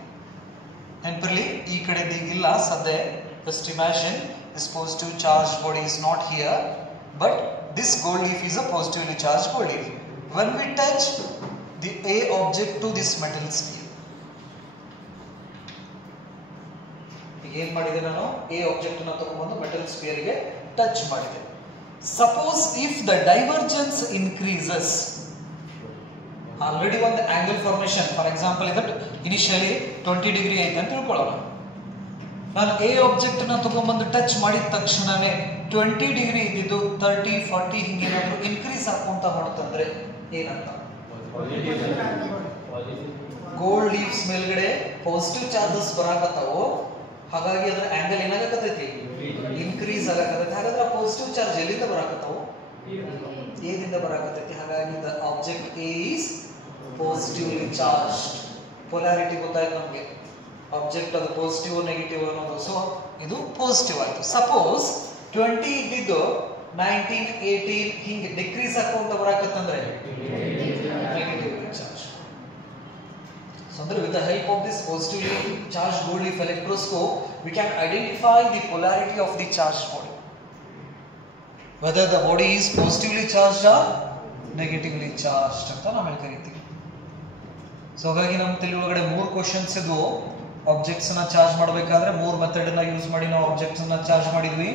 ನೆನಪಿರ್ಲಿ, ಈ ಕಡೆ ಇಲ್ಲ ಸದ್ಯ. Just imagine this positive charge body is not here, but this gold leaf is a positively charged gold leaf. When we touch the A object to this metal sphere, ಏನು ಮಾಡಿದೆ ನಾನು? ಎ ಆಬ್ಜೆಕ್ಟ್ ಅನ್ನು ತಗೊಂಡು metal sphere ಗೆ touch ಮಾಡಿದೆ. Suppose if the divergence increases, already ಒಂದು angle formation, for example ಇದು initially 20 degree ಐತೆ ಅಂತ ತಿಳ್ಕೊಳ್ಳೋಣ. ನಾನು ಎ ಆಬ್ಜೆಕ್ಟ್ ನ ತಗೊಂಡ್ಬಂದು ಟಚ್ ಮಾಡಿದ ತಕ್ಷಣನೇ 20 ಡಿಗ್ರಿ ಇದ್ದಿದ್ದು 30, 40 ಹಿಂಗೇನಾದ್ರು ಇನ್ಕ್ರೀಸ್ ಹಾಕೊಂತ ಹೊರತಂದ್ರೆ ಏನಂತ? ಗೋಲ್ಡ್ ಲೀವ್ಸ್ ಮೇಲ್ಗಡೆ ಪಾಸಿಟಿವ್ ಚಾರ್ಜಸ್ ಬರಾಕತ್ತಾವು, ಹಾಗಾಗಿ ಅದರ ಆಂಗಲ್ ಏನಾಗಕತ್ತೈತಿ? ಇನ್ಕ್ರೀಸ್ ಆಗಕತ್ತೈತಿ. ಹಾಗಾದ್ರೆ ಪಾಸಿಟಿವ್ ಚಾರ್ಜ್ ಎಲ್ಲಿಂದ ಬರಾಕತ್ತಾವು? ಎ ದಿಂದ ಬರಾಕತ್ತೈತಿ. ಹಾಗಾಗಿ the object A is positively charged. Polarity ಗೊತ್ತಾಯ್ತು ನಮಗೆ, ಆಬ್ಜೆಕ್ಟ್ ಅದು ಪಾಸಿಟಿವ್ ನೆಗೆಟಿವ್ ಅನ್ನೋದು. ಸೊ ಇದು ಪಾಸಿಟಿವ್ ಆಯ್ತು. ಸಪೋಸ್ 20 ಇದ್ದಿದ್ದು 19, 18 ಹಿಂಗೆ ಡಿಕ್ರೀಸ್ ಹಾಕೊಂತ ಬರಾಕತ್ತಂದ್ರೆ negative charge. So with the help of this positively charged gold leaf electroscope, we can identify the polarity of the charged body, whether the body is positively charged or negatively charged ಅಂತ ನಾವು ಕರೀತೀವಿ. So ಹಾಗಾಗಿ ನಮ್ಮ ತಲೆ ಒಳಗಡೆ 3 questions ಇದ್ವು. Objects ನ charge ಮಾಡಬೇಕಾದ್ರೆ 3 ಮೆಥಡ್ ನ ಯೂಸ್ ಮಾಡಿ ನಾವು ಆಬ್ಜೆಕ್ಟ್ಸ್ ನ ಚಾರ್ಜ್ ಮಾಡಿದ್ವಿ.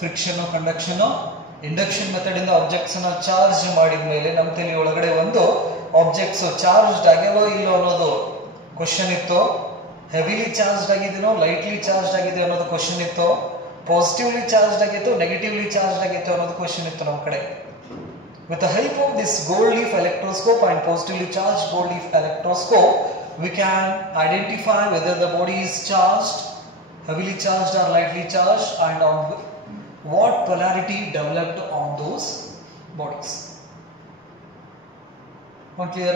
ಫ್ರಿಕ್ಷನ್, ಕಂಡಕ್ಷನ್, ಇಂಡಕ್ಷನ್ ಮೆಥಡ್ ಇಂದ ಆಬ್ಜೆಕ್ಟ್ಸ್ ನ ಚಾರ್ಜ್ ಮಾಡಿದ ಮೇಲೆ ನಮ್ಮ ತಲೆ ಒಳಗಡೆ ಒಂದು ಆಬ್ಜೆಕ್ಟ್ಸ್ ಚಾರ್ಜ್ಡ್ ಆಗ್ಯಾವೋ ಇಲ್ಲೋ ಅನ್ನೋದು ಕ್ವಶನ್ ಇತ್ತು. ಹೆವಿಲಿ ಚಾರ್ಜ್ಡ್ ಆಗಿದೆನೋ ಲೈಟ್ಲಿ ಚಾರ್ಜ್ಡ್ ಆಗಿದೆ ಅನ್ನೋದು ಕ್ವಶನ್ ಇತ್ತು. ಪಾಸಿಟಿವ್ಲಿ ಚಾರ್ಜ್ಡ್ ಆಗಿತ್ತು, ನೆಗೆಟಿವ್ಲಿ ಚಾರ್ಜ್ಡ್ ಆಗಿತ್ತು ಅನ್ನೋದು ಕ್ವಶನ್ ಇತ್ತು ನಮ್ಮ ಕಡೆ. With the help of this gold leaf electroscope and positively charged gold leaf electroscope, we can identify whether the body is charged, heavily charged or lightly charged, and on what polarity developed on those bodies. One clear?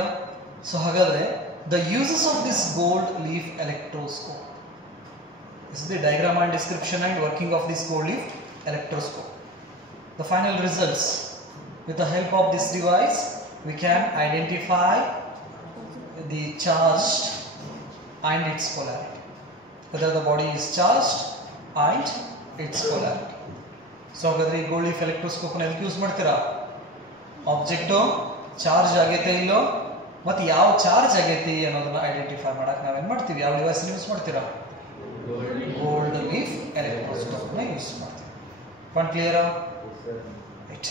So hagadre the uses of this gold leaf electroscope. This is the diagram and description and working of this gold leaf electroscope. The final results: with the help of this device we can identify the charged and its polarity, whether the body is charged and its polarity. So hagadre ee gold leaf electroscope na edike use ಮಾಡ್ತೀರಾ? Object charge ಆಗೈತೆ ಇಲ್ಲೋ ಮತ್ತೆ ಯಾವ charge ಆಗೈತಿ ಅನ್ನೋದನ್ನ identify ಮಾಡಕ್ಕೆ ನಾವೇನ್ ಮಾಡ್ತೀವಿ? ಯಾವ ಡಿವೈಸ್ ಯೂಸ್ ಮಾಡ್ತೀರಾ? ಗೋಲ್ಡ್ ಲೀಫ್ ಎಲೆಕ್ಟ್ರೋಸ್ಕೋಪ್ ನ ಯೂಸ್ ಮಾಡ್ತೀವಿ. One clear? ರೈಟ್.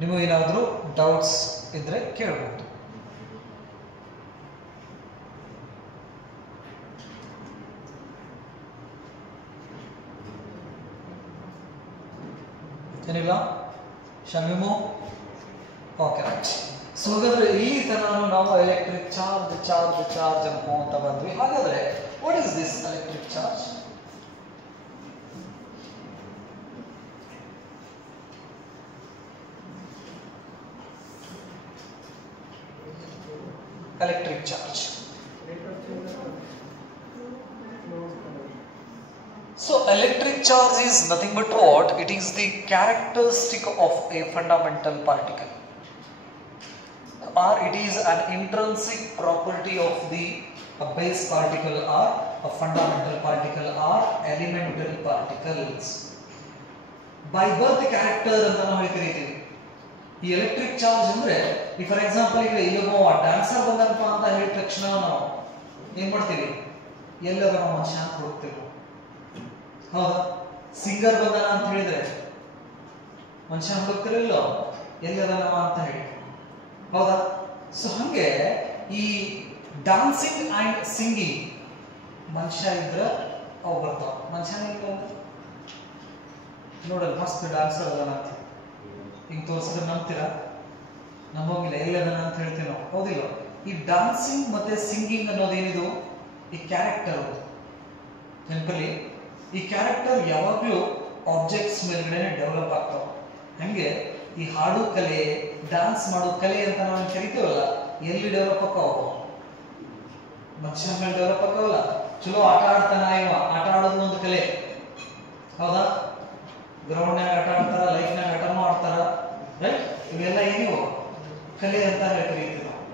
ನಿಮಗೇನಾದರೂ ಡೌಟ್ಸ್ ಇದ್ರೆ ಕೇಳಬಹುದು. ಏನಿಲ್ಲ ಶಮೀಮು? Okay right. ಸೊ ಹಾಗಾದ್ರೆ ಇಲ್ಲಿ ತನಕ ನಾವು ಎಲೆಕ್ಟ್ರಿಕ್ ಚಾರ್ಜ್ ಅನ್ಕೊಂತ ಬಂದ್ವಿ. ಹಾಗಾದ್ರೆ what is this electric charge? Electric charge. So electric charge is nothing but what? It is the characteristic of a fundamental particle, or it is an intrinsic property of the base particle or a fundamental particle or elementary particles. By birth character ಅಂತ ನಾವು ಕರೀತೀವಿ. ಈ electric charge ಅಂದ್ರೆ ಈ for example ಈಗ ಇಲ್ಲೊಬ್ಬ dancer ಬಂದನಪ್ಪ ಅಂತ ಹೇಳಿದ ತಕ್ಷಣ ನಾವು ಏನ್ ಮಾಡ್ತೀವಿ? ಎಲ್ಲದ ನಾವು ಮನುಷ್ಯ ಅಂತ ಹುಡುಕ್ತೀವಿ. ಹೌದಾ? ಸಿಂಗರ್ ಬಂದನ ಅಂತ ಹೇಳಿದ್ರೆ ಮನುಷ್ಯ ಹುಡುಕ್ತಿರಲ್ಲ, ಎಲ್ಲದ ನಾವ ಅಂತ ಹೇಳಿ. ಹೌದಾ? ಸೊ ಹಂಗೆ ಈ ಡಾನ್ಸಿಂಗ್ ಅಂಡ್ ಸಿಂಗಿಂಗ್ ಮನುಷ್ಯ ಇದ್ರ ಅವು ಬರ್ತಾವ. ಮನುಷ್ಯನೇ ಇಲ್ಲ ನೋಡಲ್ ಮಸ್ತ್ ಡಾನ್ಸರ್ ಅದನ ಅಂತ ಹಿಂಗೆ ತೋರಿಸಿದ್ರೆ ನಂಬ್ತೀರಾ? ನಂಬೋಂಗಿಲ್ಲ. ಎಲ್ಲದನ ಅಂತ ಹೇಳ್ತೀವಿ ನಾವು, ಹೌದಿಲ್ಲ? ಈ ಡಾನ್ಸಿಂಗ್ ಮತ್ತೆ ಸಿಂಗಿಂಗ್ ಅನ್ನೋದೇನಿದು ಈ ಕ್ಯಾರೆಕ್ಟರ್. ನೆನಪಲ್ಲಿ ಈ ಕ್ಯಾರೆಕ್ಟರ್ ಯಾವಾಗಲೂ ಆಬ್ಜೆಕ್ಟ್ಸ್ ಮೇಲ್ಗಡೆ ಡೆವಲಪ್ ಆಗ್ತಾವ. ಹಂಗೆ ಈ ಹಾಡು ಕಲೆ, ಡಾನ್ಸ್ ಮಾಡೋ ಕಲೆ ಅಂತ ನಾವು ಕರಿತೀವಲ್ಲ, ಎಲ್ಲಿ ಡೆವಲಪ್ ಆಕಾವ? ಮನುಷ್ಯನ ಮೇಲೆ ಡೆವಲಪ್ ಆಕಾವಲ್ಲ. ಚಲೋ ಆಟ ಆಡ್ತಾನ ಇವ, ಆಟ ಆಡೋದು ಒಂದು ಕಲೆ. ಹೌದಾ? ಗ್ರೌಂಡ್ನಾಗ ಆಟ ಆಡ್ತಾರ, ಲೈಫ್ನಾಗ ಆಟನೂ ಆಡ್ತಾರ, ರೈಟ್? ಇವೆಲ್ಲ ಏನಿವು ಕಲೆ ಅಂತ ಕರೀತೀವಿ ನಾವು.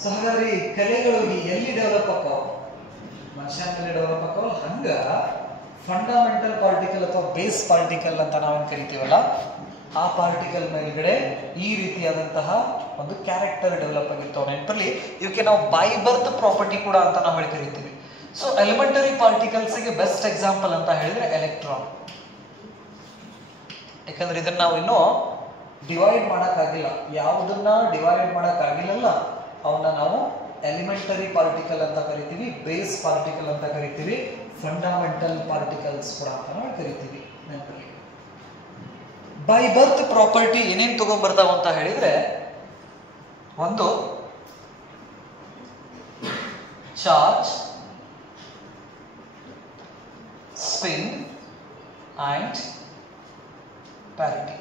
ಸೊ ಹಾಗಾದ್ರೆ ಈ ಕಲೆಗಳು ಎಲ್ಲಿ ಡೆವಲಪ್ ಆಕಾವ? ಮನುಷ್ಯನ ಮೇಲೆ ಡೆವಲಪ್ ಆಕಾವಲ್ಲ. ಹಂಗ ಫಂಡಮೆಂಟಲ್ ಪಾರ್ಟಿಕಲ್ ಅಥವಾ ಬೇಸ್ ಪಾರ್ಟಿಕಲ್ ಅಂತ ನಾವೇನು ಕರಿತೀವಲ್ಲ, ಆ ಪಾರ್ಟಿಕಲ್ ಮೇಲ್ಗಡೆ ಈ ರೀತಿಯಾದಂತಹ ಒಂದು ಕ್ಯಾರೆಕ್ಟರ್ ಡೆವಲಪ್ ಆಗಿರ್ತಾವ. ನೆನಪಲ್ಲಿ ಇವಕ್ಕೆ ನಾವು ಬೈ ಬರ್ತ್ ಪ್ರಾಪರ್ಟಿ ಕೂಡ ಅಂತ ನಾವು ಹೇಳಿ ಕರಿತೀವಿ. ಸೊ ಎಲಿಮೆಂಟರಿ ಪಾರ್ಟಿಕಲ್ಸ್ಗೆ ಬೆಸ್ಟ್ ಎಕ್ಸಾಂಪಲ್ ಅಂತ ಹೇಳಿದ್ರೆ ಎಲೆಕ್ಟ್ರಾನ್. ಯಾಕಂದ್ರೆ ಇದನ್ನ ನಾವು ಇನ್ನೂ ಡಿವೈಡ್ ಮಾಡೋಕ್ಕಾಗಿಲ್ಲ. ಯಾವುದನ್ನ ಡಿವೈಡ್ ಮಾಡೋಕ್ಕಾಗಿಲ್ಲಲ್ಲ ಅವನ್ನ ನಾವು ಎಲಿಮೆಂಟರಿ ಪಾರ್ಟಿಕಲ್ ಅಂತ ಕರಿತೀವಿ, ಬೇಸ್ ಪಾರ್ಟಿಕಲ್ ಅಂತ ಕರಿತೀವಿ, ಫಂಡಮೆಂಟಲ್ ಪಾರ್ಟಿಕಲ್ಸ್ ಕೂಡ ಅಂತ ನಾವು ಕರಿತೀವಿ. ನೆನಪಲ್ಲಿ ಬೈ ಬರ್ತ್ ಪ್ರಾಪರ್ಟಿ ಏನೇನು ತಗೊಂಡ್ಬರ್ತಾವ ಅಂತ ಹೇಳಿದ್ರೆ, ಒಂದು charge, spin and parity.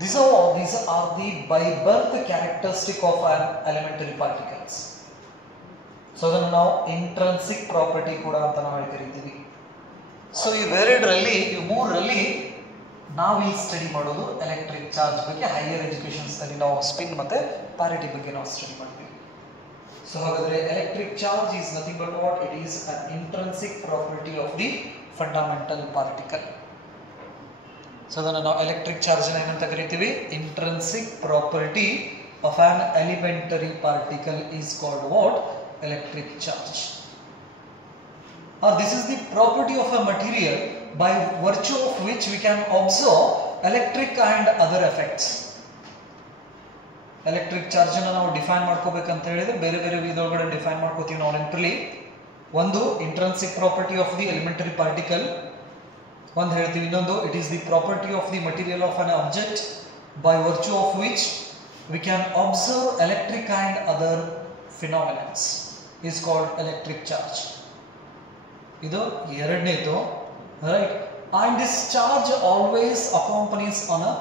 These are the by birth characteristic of an elementary particles. So ಅದನ್ನು ನಾವು ಇಂಟ್ರಿನ್ಸಿಕ್ ಪ್ರಾಪರ್ಟಿ ಕೂಡ ಅಂತ ನಾವು ಕರಿತೀವಿ. ಸೊ ಇವೆರಡರಲ್ಲಿ, ಈ ಮೂರರಲ್ಲಿ ನಾವು ಇಲ್ಲಿ ಸ್ಟಡಿ ಮಾಡೋದು ಎಲೆಕ್ಟ್ರಿಕ್ ಚಾರ್ಜ್ ಬಗ್ಗೆ. ಹೈಯರ್ ಎಜುಕೇಶನ್ಸ್ ನಲ್ಲಿ ನಾವು ಸ್ಪಿನ್ ಮತ್ತೆ ಪ್ಯಾರಿಟಿ ಬಗ್ಗೆ ನಾವು ಸ್ಟಡಿ ಮಾಡ್ತೀವಿ. ಸೊ ಹಾಗಾದ್ರೆ electric charge is nothing but what? It is an intrinsic property of the fundamental particle. So ಅದನ್ನು ನಾವು ಎಲೆಕ್ಟ್ರಿಕ್ ಚಾರ್ಜ್ ಏನಂತ ಕರಿತೀವಿ? Intrinsic property of on elementary particle is called what? Electric charge. Or this is the property of a material by virtue of which we can observe electric and other effects. Electric charge ಅನ್ನು ನಾವು define ಮಾಡ್ಕೋಬೇಕಂತ ಹೇಳಿದ್ರೆ ಬೇರೆ ಬೇರೆ ವಿಧದೊಳಗಡೆ define ಮಾಡ್ಕೋತೀವಿ ನಾವು. ನೆನಪಲ್ಲಿ ಒಂದು intrinsic property of the elementary particle ಒಂದು ಹೇಳ್ತೀವಿ, ಇನ್ನೊಂದು it is the property of the material of an object by virtue of which we can observe electric and other phenomenons is called electric charge. ಇದು ಎರಡನೇದು, right? And this charge always accompanies on a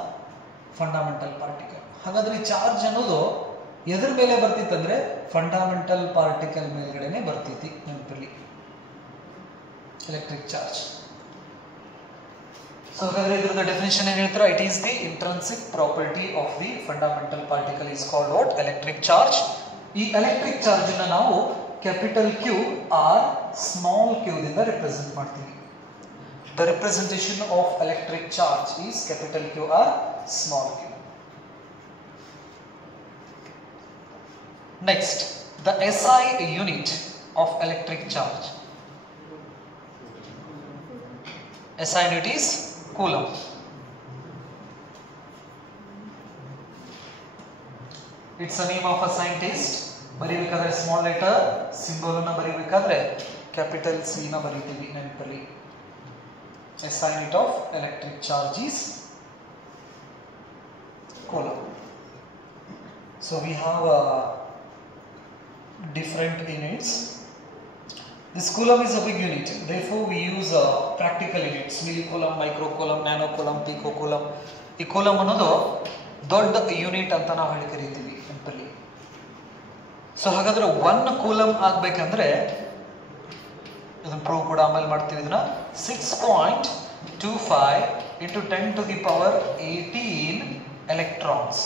fundamental particle. ಹಾಗಾದ್ರೆ ಈ charge ಅನ್ನೋದು ಎದ್ರ ಮೇಲೆ ಬರ್ತಿತ್ತಂದ್ರೆ fundamental particle ಮೇಲ್ಗಡೆನೆ ಬರ್ತಿತ್ತು. ನೆನಪಿರಲಿ, electric charge. So ಹಾಗಾದ್ರೆ ಇದ್ರದ ಡೆಫಿನೇಷನ್ ಏನ್ ಹೇಳ್ತಾರೆ? It is the intrinsic property of the fundamental particle is called what? Electric charge. ಈ ಎಲೆಕ್ಟ್ರಿಕ್ ಚಾರ್ಜ್ ಅನ್ನ ನಾವು capital Q or small Q ದಿಂದ ರಿಪ್ರೆಸೆಂಟ್ ಮಾಡ್ತೀವಿ. The representation of electric charge is capital Q or small Q. Next, the SI unit of electric charge. SI unit is coulomb. It's a name of a scientist. ಬರೀಬೇಕಾದ್ರೆ small letter, symbol ಅನ್ನ ಬರೀಬೇಕಾದ್ರೆ capital C ನ ಬರೀತೀವಿ ನೆನಪಲ್ಲಿ. SI unit of electric charge is coulomb. So we have different units. This coulomb is a big unit, therefore we use practical units: millicoulomb, microcoulomb, nanocoulomb, picocoulomb. ಈ coulomb ಅನ್ನೋದು ದೊಡ್ಡ unit ಅಂತ ನಾವು ಹೇಳಿ ಕರೀತೀವಿ ನೆನಪಲ್ಲಿ. ಸೊ ಹಾಗಾದ್ರೆ 1 ಕೂಲಂಬ್ ಆಗ್ಬೇಕಂದ್ರೆ ಇದನ್ನ ಪ್ರೂವ್ ಕೂಡ ಆಮೇಲೆ ಮಾಡ್ತೀವಿ. ಇದನ್ನ 6.25 into 10 to the power 18 electrons.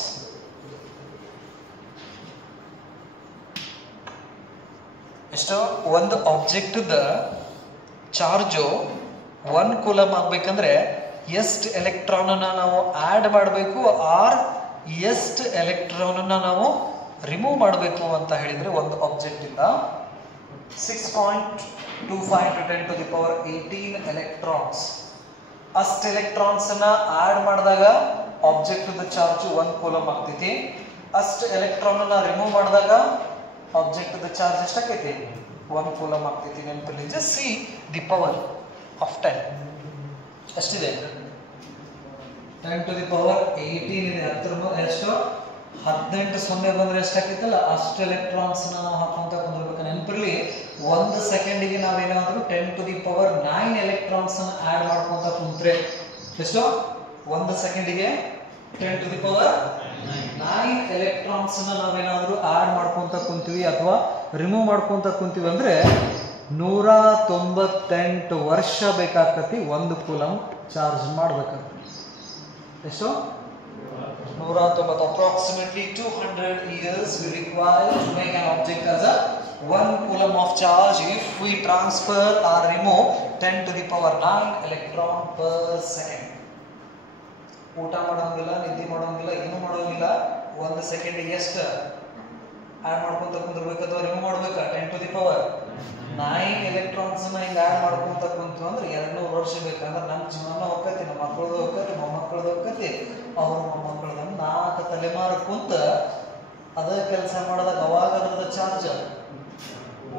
ಎಷ್ಟು ಒಂದು ಆಬ್ಜೆಕ್ಟ್ ದ ಚಾರ್ಜು 1 ಕೂಲಂಬ್ ಆಗ್ಬೇಕಂದ್ರೆ ಎಷ್ಟು ಎಲೆಕ್ಟ್ರಾನ್ ಅನ್ನ ನಾವು ಆಡ್ ಮಾಡಬೇಕು ಆರ್ ಎಷ್ಟು ಎಲೆಕ್ಟ್ರಾನ್ ಅನ್ನ ನಾವು ರಿಮೂವ್ ಮಾಡಬೇಕು ಅಂತ ಹೇಳಿದ್ರೆ ಒಂದು ಆಬ್ಜೆಕ್ಟ್ ಇಂದ 6.25 to 10 to the power 18 electrons. ಅಷ್ಟು ಎಲೆಕ್ಟ್ರಾನ್ಸ್ ಅನ್ನ ಆಡ್ ಮಾಡಿದಾಗ ಆಬ್ಜೆಕ್ಟ್ ದ ಚಾರ್ಜ್ 1 ಕೂಲಂಬ್ ಆಗ್ತೈತಿ. ಅಷ್ಟು ಎಲೆಕ್ಟ್ರಾನ್ ಅನ್ನ ರಿಮೂವ್ ಮಾಡಿದಾಗ ಆಬ್ಜೆಕ್ಟ್ ದ ಚಾರ್ಜ್ ಎಷ್ಟಾಕೈತಿ? 1 ಕೂಲಂಬ್ ಆಗ್ತೈತಿ. ನೆನಪಲ್ಲಿ just see the power of 10 ಎಷ್ಟಿದೆ? 10 to the power 18 ಇದೆ. ಹತ್ರ ಎಷ್ಟು 18 ಸೊನ್ನೆ ಬಂದ್ರೆ ಎಷ್ಟಾಕೈತಲ್ಲ ಅಷ್ಟು ಎಲೆಕ್ಟ್ರಾನ್ಸ್ ನಾವು ಹಾಕೊಂತ ಕುಂದಿರ್ಬೇಕು. ನೆನಪಿರ್ಲಿ, 1 ಸೆಕೆಂಡಿಗೆ ನಾವೇನಾದ್ರೂ 10 to the power 9 ಎಲೆಕ್ಟ್ರಾನ್ಸ್ ಅನ್ನು ಆಡ್ ಮಾಡ್ಕೊಂತ ಕುಂತ್ರೆ ಎಷ್ಟು? 1 ಸೆಕೆಂಡಿಗೆ 10 to the power 9 ಎಲೆಕ್ಟ್ರಾನ್ಸ್ ಅನ್ನ ನಾವೇನಾದ್ರೂ ಆಡ್ ಮಾಡ್ಕೊಂತ ಕುಂತೀವಿ ಅಥವಾ ರಿಮೂವ್ ಮಾಡ್ಕೊಂತ ಕುಂತೀವಿ ಅಂದ್ರೆ 198 ವರ್ಷ ಬೇಕಾಗ್ತತಿ 1 ಕೂಲಂಬ್ ಚಾರ್ಜ್ ಮಾಡ್ಬೇಕಾಗ್ತದೆ. ಎಷ್ಟು? 190. Approximately 200 years we require to make an object as a 1 coulomb of charge if we transfer or remove 10 to the power 9 electron per second. ಊಟ ಮಾಡೋಂಗಿಲ್ಲ, ನಿದ್ದೆ ಮಾಡೋಂಗಿಲ್ಲ, ಏನು ಮಾಡೋಂಗಿಲ್ಲ. 1 ಸೆಕೆಂಡಿಗೆ ಎಷ್ಟು ಆಡ್ ಮಾಡ್ಕೊಂತ ಕುಂದಿರ್ಬೇಕು ಅಥವಾ ರಿಮೂವ್ ಮಾಡ್ಬೇಕಾ? 10 to the power 9 ಎಲೆಕ್ಟ್ರಾನ್ಸ್ ಅನ್ನ ಹಿಂಗೆ ಆಡ್ ಮಾಡ್ಕೊಂತ ಕುಂತು ಅಂದ್ರೆ 200 ವರ್ಷ ಬೇಕಂದ್ರೆ ನಮ್ಮ ಜೀವನ ಹೋಗ್ತೈತಿ, ನಮ್ಮ ಮಕ್ಕಳದು ಹೋಗ್ತೈತಿ, ಮೊಮ್ಮಕ್ಕಳದು ಹೋಗ್ತೈತಿ, ಅವ್ರ ಮೊಮ್ಮಕ್ಕಳದ 4 ತಲೆಮಾರು ಕುಂತ ಅದ ಕೆಲಸ ಮಾಡಿದಾಗ ಅವಾಗ ಅದರದ ಚಾರ್ಜ್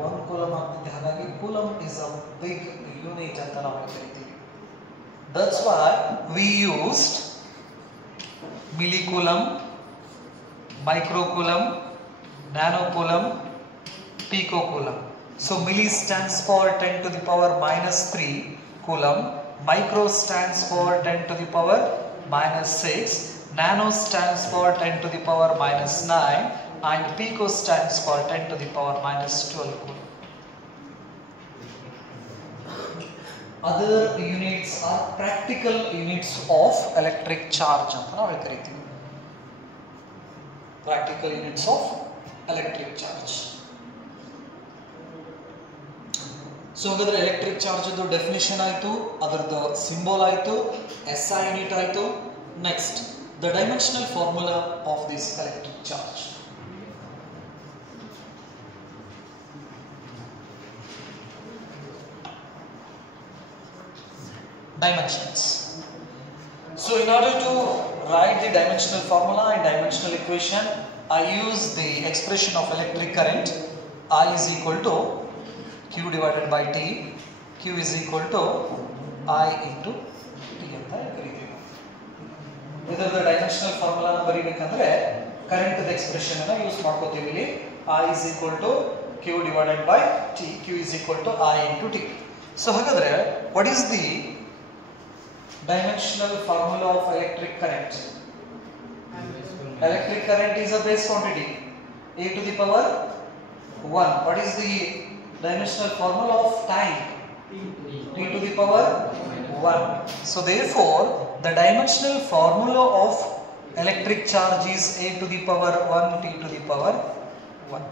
1 ಕೂಲಂಬ್ ಆಗ್ತೈತಿ. ಹಾಗಾಗಿ coulomb is a big unit ಅಂತ ನಾವು ಕರಿತೀವಿ. That's why we used millicoulomb, microcoulomb, nanocoulomb, picocoulomb. So milli stands for 10 to the power -3 coulomb, micro stands for 10 to the power -6, nano stands for 10 to the power -9, and pico stands for 10 to the power -12 coulomb. Other units are practical units of electric charge ಅಂತ ನಾವು ಕರಿತೀವಿ. Practical units of electric charge. So ಹಾಗಾದ್ರೆ electric charge definition ಆಯಿತು, ಅದರದ್ದು symbol ಆಯಿತು, SI unit ಆಯಿತು. Next the dimensional formula of this electric charge. Dimensions. So in order to write the dimensional formula and dimensional equation, I use the expression of electric current. I is equal to Q divided by T. Q is equal to I into T ಅಂತ ಕರೀತೀವಿ. ಇದರ dimensional formula ಬರೀಬೇಕಂದ್ರೆ current the expression ಅನ್ನು use ಮಾಡ್ಕೋತೀವಿ. ಇಲ್ಲಿ I is equal to Q divided by T. Q is equal to I into T. So ಹಾಗಾದ್ರೆ what is the dimensional formula of electric current? Electric current is a base quantity, a to the power 1. What is the dimensional formula of time? T to the power 1. So therefore the dimensional formula of electric charge is a to the power 1 T to the power 1.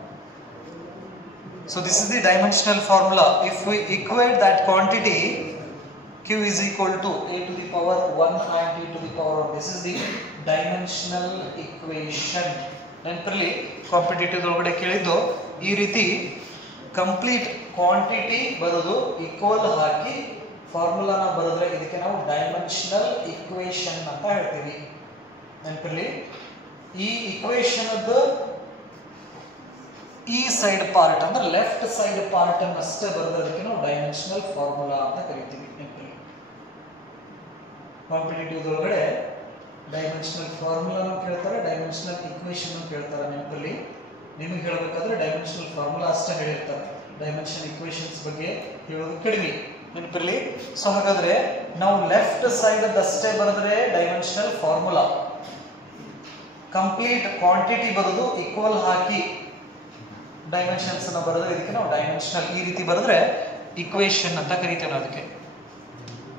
So this is the dimensional formula. If we equate that quantity, Q is equal to a to the power 1 and t to the power 1. This is the dimensional equation. ನೆನಪಿರಲಿ, competitive ಒಳಗಡೆ ಕೇಳಿದ್ದು ಈ ರೀತಿ complete quantity ಬರೋದು equal ಹಾಕಿ ಫಾರ್ಮುಲಾನ ಬರೆದ್ರೆ ಇದಕ್ಕೆ ನಾವು dimensional equation ಅಂತ ಹೇಳ್ತೀವಿ. ನೆನಪಿರಲಿ, ಈ ಇಕ್ವೇಶನ್ ಈ ಸೈಡ್ ಪಾರ್ಟ್ ಅಂದ್ರೆ ಲೆಫ್ಟ್ ಸೈಡ್ ಪಾರ್ಟ್ ಅನ್ನಷ್ಟೇ ಬರೆದೋದಕ್ಕೆ ನಾವು ಡೈಮೆನ್ಷನಲ್ ಫಾರ್ಮುಲಾ ಅಂತ ಕರಿತೀವಿ. ಕಾಂಪಿಟೇಟಿವ್ ಒಳಗಡೆ ಡೈಮೆನ್ಷನಲ್ ಫಾರ್ಮುಲಾನು ಕೇಳ್ತಾರೆ, ಡೈಮೆನ್ಷನಲ್ ಇಕ್ವೇಶನ್ ಕೇಳ್ತಾರೆ. ನೆನಪಲ್ಲಿ ನಿಮಗೆ ಹೇಳಬೇಕಾದ್ರೆ ಡೈಮೆನ್ಷನಲ್ ಫಾರ್ಮುಲಾ ಅಷ್ಟೇ ಹೇಳಿರ್ತಾರೆ, ಡೈಮೆನ್ಷನ್ ಇಕ್ವೇಶನ್ಸ್ ಬಗ್ಗೆ ಹೇಳೋದು ಕಡಿಮೆ ನೆನಪಿರಲಿ. ಸೊ ಹಾಗಾದ್ರೆ ನಾವು ಲೆಫ್ಟ್ ಸೈಡ್ ಅಷ್ಟೇ ಬರೆದ್ರೆ ಡೈಮೆನ್ಷನಲ್ ಫಾರ್ಮುಲಾ, ಕಂಪ್ಲೀಟ್ ಕ್ವಾಂಟಿಟಿ ಬರೋದು ಈಕ್ವಲ್ ಹಾಕಿ ಡೈಮೆನ್ಷನ್ಸ್ ಅನ್ನ ಬರೆದ್ರೆ ಇದಕ್ಕೆ ನಾವು ಡೈಮೆನ್ಷನಲ್ ಈ ರೀತಿ ಬರೆದ್ರೆ ಇಕ್ವೇಶನ್ ಅಂತ ಕರಿತೇವೆ ನಾವು ಅದಕ್ಕೆ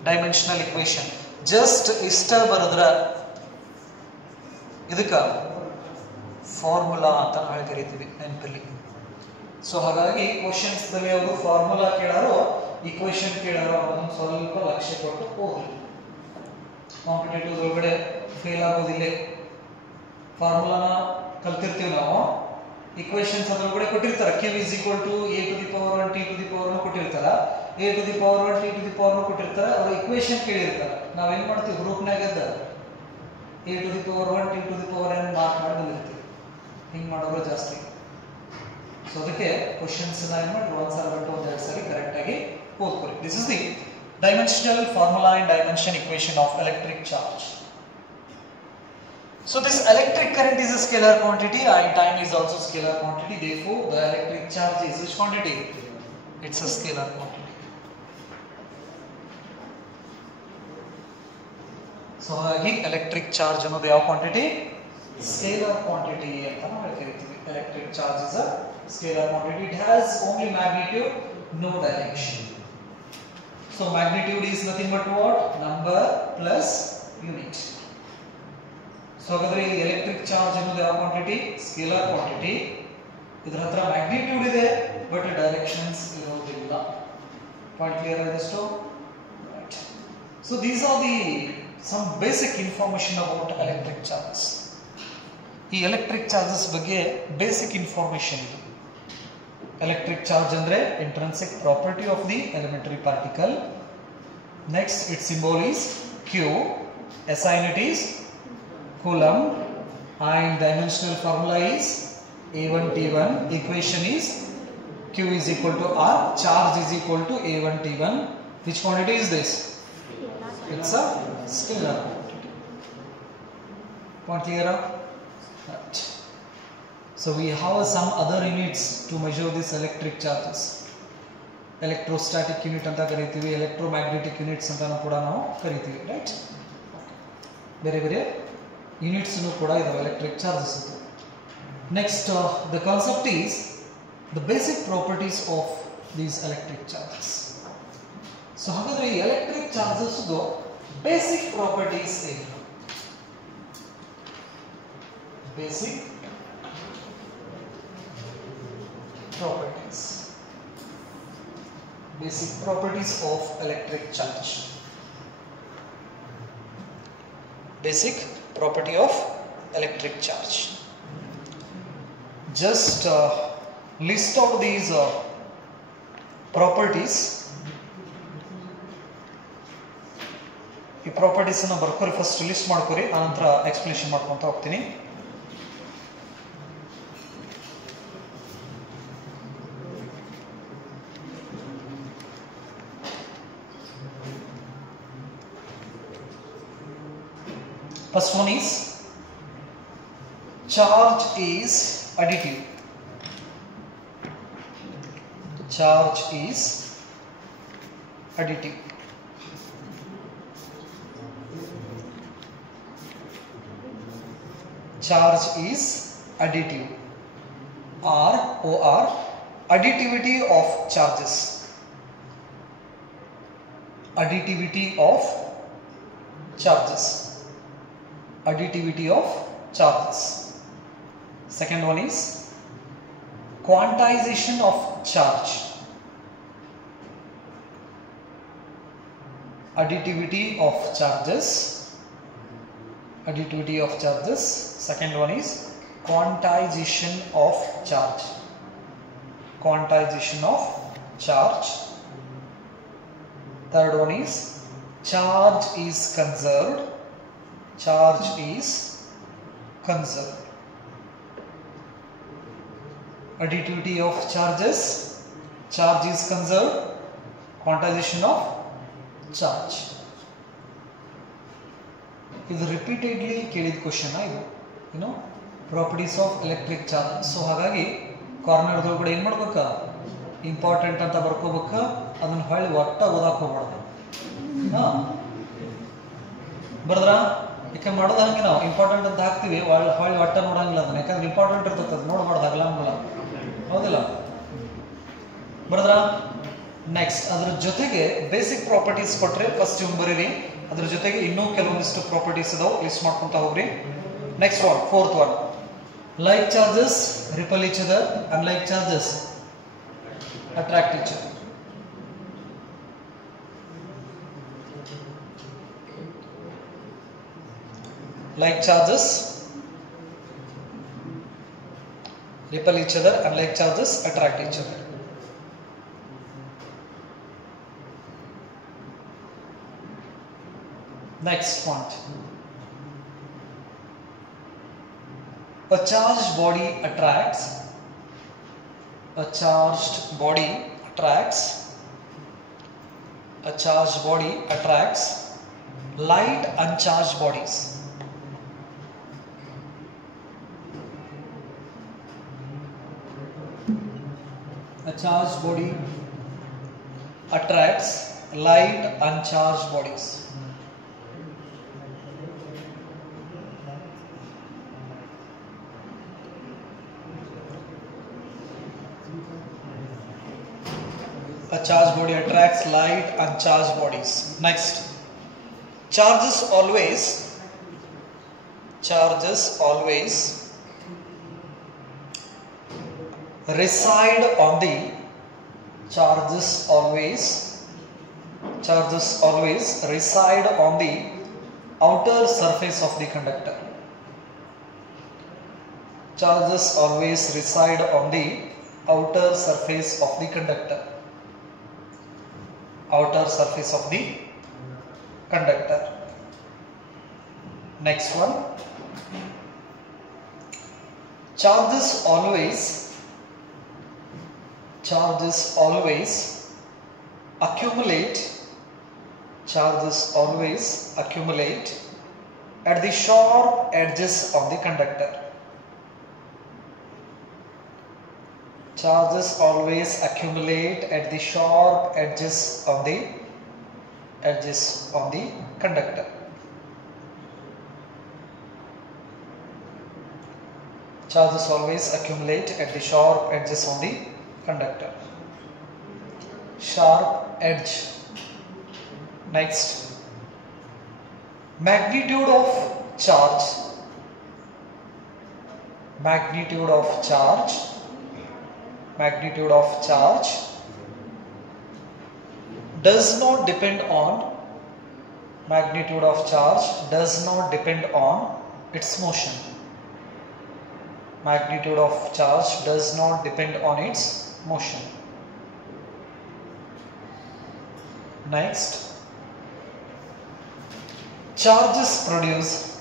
ಡೈಮೆನ್ಷನಲ್ ಇಕ್ವೇಶನ್. ಜಸ್ಟ್ ಇಷ್ಟ ಬರೆದ್ರ ಇದಕ್ಕ ಫಾರ್ಮುಲಾ ಅಂತ ನಾವು ಕರಿತೀವಿ ನೆನಪಲ್ಲಿ. ಸೊ ಹಾಗಾಗಿ ಕ್ವಶನ್ಸ್ ದಲ್ಲಿ ಅವರು ಫಾರ್ಮುಲಾ ಕೇಳಾರೋ ಇಕ್ವೇಶನ್ ಕೇಳಾರೋ ಅದನ್ನು ಸ್ವಲ್ಪ ಲಕ್ಷ್ಯ ಕೊಟ್ಟು ಹೋಗ್ಲಿ. ಕಾಂಪಿಟೇಟಿವ್ ಒಳಗಡೆ ಫೇಲ್ ಆಗೋದಿಲ್ಲ. ಫಾರ್ಮುಲಾನ ಕಲ್ತಿರ್ತೀವಿ ನಾವು, ಇಕ್ವೇಶನ್ಸ್ ಅದ್ರೊಳಗಡೆ ಕೊಟ್ಟಿರ್ತಾರೆ. q is equal to a to the power 1 t to the power 1 ಕೊಟ್ಟಿರ್ತಾರ, a to the power 1 t to the power 1 ಕೊಟ್ಟಿರ್ತಾರೆ. ಅವರು ಇಕ್ವೇಶನ್ ಕೇಳಿರ್ತಾರೆ. ನಾವೇನ್ ಮಾಡ್ತೀವಿ ಗ್ರೂಪ್ನಾಗ a to the power 1 t to the power n mark ಮಾಡಿ ಬಂದಿರ್ತೀವಿ. ಹಿಂಗ್ ಮಾಡೋರು ಜಾಸ್ತಿ. ಸೊ ಅದಕ್ಕೆ ಕ್ವಶನ್ಸ್ ಏನ್ ಮಾಡಿ ಒಂದ್ಸಲ ಬಿಟ್ಟು ಒಂದೆರಡು ಸರಿ ಕರೆಕ್ಟ್ ಆಗಿ ಓದ್ಕೊಳ್ಳಿ. This is the dimensional formula and dimension equation of electric charge. So this electric current is a scalar quantity and time is also scalar quantity. Therefore, the electric charge is which quantity? It's a scalar quantity. So, electric charge ಅನ್ನೋದು ಯಾವ quantity? Scalar quantity ಅಂತ ನಾವು ಕರೀತೀವಿ. Electric charge is a scalar quantity. It has only magnitude, no direction. So, magnitude is nothing but what? Number plus unit. So ಹಾಗಾದ್ರೆ ಈ electric charge ಅನ್ನೋದು ಯಾವ quantity? Scalar quantity. ಇದರ ಹತ್ರ ಮ್ಯಾಗ್ನಿಟ್ಯೂಡ್ ಇದೆ ಬಟ್ ಡೈರೆಕ್ಷನ್ಸ್ ಇರೋದಿಲ್ಲ. ಪಾಯಿಂಟ್ ಕ್ಲಿಯರ್ ಆದಷ್ಟು? Right. So these are the some basic information about electric charges. ಈ ಎಲೆಕ್ಟ್ರಿಕ್ ಚಾರ್ಜಸ್ ಬಗ್ಗೆ ಬೇಸಿಕ್ ಇನ್ಫಾರ್ಮೇಶನ್ ಇದು. ಎಲೆಕ್ಟ್ರಿಕ್ ಚಾರ್ಜ್ ಅಂದ್ರೆ intrinsic property of the elementary particle. Next it symbol is Q, SI unit is Coulomb, and dimensional formula is A1 T1. Equation is Q is equal to R, charge is equal to A1 T1. Which quantity is this? It's a scalar quantity. Point clear? Right. So we have some other units to measure this electric charges. Electrostatic unit anta karitivi, electromagnetic units anta kuda ನಾವು ಕರೀತೀವಿ. Right? ಬೇರೆ ಬೇರೆ units ಕೂಡ ಇದಾವೆ electric charges. Next the concept is the basic properties of these electric charges. So ಹಾಗಾದ್ರೆ ಈ electric charges basic properties ಏನು? Basic properties, basic properties of electric charge. Basic property of electric charge. Just list out these properties. ಈ properties ಅನ್ನು ಬರ್ಕೋರಿ, first list ಮಾಡ್ಕೋರಿ, ಆನಂತರ explanation ಮಾಡ್ಕೊಂತ ಹೋಗ್ತೀನಿ. First one is charge is additive. Charge is additive. Charge is additive. ROR, additivity of charges. Additivity of charges. Additivity of charges. Second one is quantization of charge. Additivity of charges. Additivity of charges. Second one is quantization of charge. Quantization of charge. Third one is charge is conserved. Charge is conserved. additivity of charges, charge is conserved, quantization of charge. ಇದು repeatedly ಕೇಳಿದ question ಇದು ಏನು properties of electric charge. So ಹಾಗಾಗಿ ಕಾರ್ನರ್ದೊಳಗಡೆ ಏನು ಮಾಡ್ಬೇಕ important ಅಂತ ಬರ್ಕೋಬೇಕ, ಅದನ್ನ ಹೊಳ್ಳಿ ಒಟ್ಟ ಓದಾಕ್ ಹೋಗ್ಬಾರ್ದು. ಹಾಂ ಬರ್ದ್ರ ಯಾಕೆ ಮಾಡೋದು ಹಂಗೆ ನಾವು ಇಂಪಾರ್ಟೆಂಟ್ ಅಂತ ಹಾಕ್ತೀವಿ, ಹೊಳ್ಳಿ ಒಟ್ಟ ನೋಡಂಗಿಲ್ಲ ಅದನ್ನ, ಯಾಕಂದ್ರೆ ಇಂಪಾರ್ಟೆಂಟ್ ಇರ್ತದೆ ಅದು ನೋಡ್ಬಾರ್ದು ಆಗಲ್ಲ ಹೌದಿಲ್ಲ. ಬರ್ದ್ರ ನೆಕ್ಸ್ಟ್ ಅದ್ರ ಜೊತೆಗೆ ಬೇಸಿಕ್ ಪ್ರಾಪರ್ಟೀಸ್ ಕೊಟ್ರೆ ಫಸ್ಟ್ ಇವ್ನು ಬರೀರಿ, ಅದ್ರ ಜೊತೆಗೆ ಇನ್ನೂ ಕೆಲವೊಂದಿಷ್ಟು ಪ್ರಾಪರ್ಟೀಸ್ ಇದಾವೆ, ಲಿಸ್ಟ್ ಮಾಡ್ಕೊಂತ ಹೋಗ್ರಿ. Next one, fourth one, like charges repel each other, unlike charges attract each other. Like charges repel each other, unlike charges attract each other. Next point, a charged body attracts, a charged body attracts, a charged body attracts light uncharged bodies. A charged body attracts light uncharged bodies. A charged body attracts light uncharged bodies. Next, charges always reside on the charges always reside on the outer surface of the conductor. Charges always reside on the outer surface of the conductor. Outer surface of the conductor. Next one, charges always accumulate at the sharp edges of the conductor. Charges always accumulate at the sharp edges of the conductor. Charges always accumulate at the sharp edges on the conductor. Sharp edge. Next, magnitude of charge does not depend on its motion. Magnitude of charge does not depend on its motion. Next, charges produce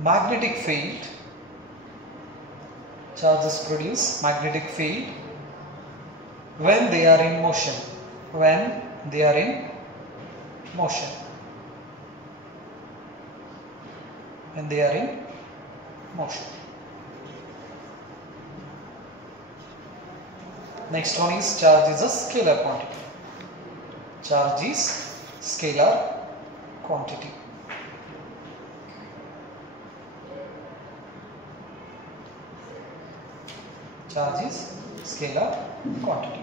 magnetic field. Charges produce magnetic field when they are in motion. Next one is charge is a scalar quantity. Charge is scalar quantity. Charge is scalar quantity.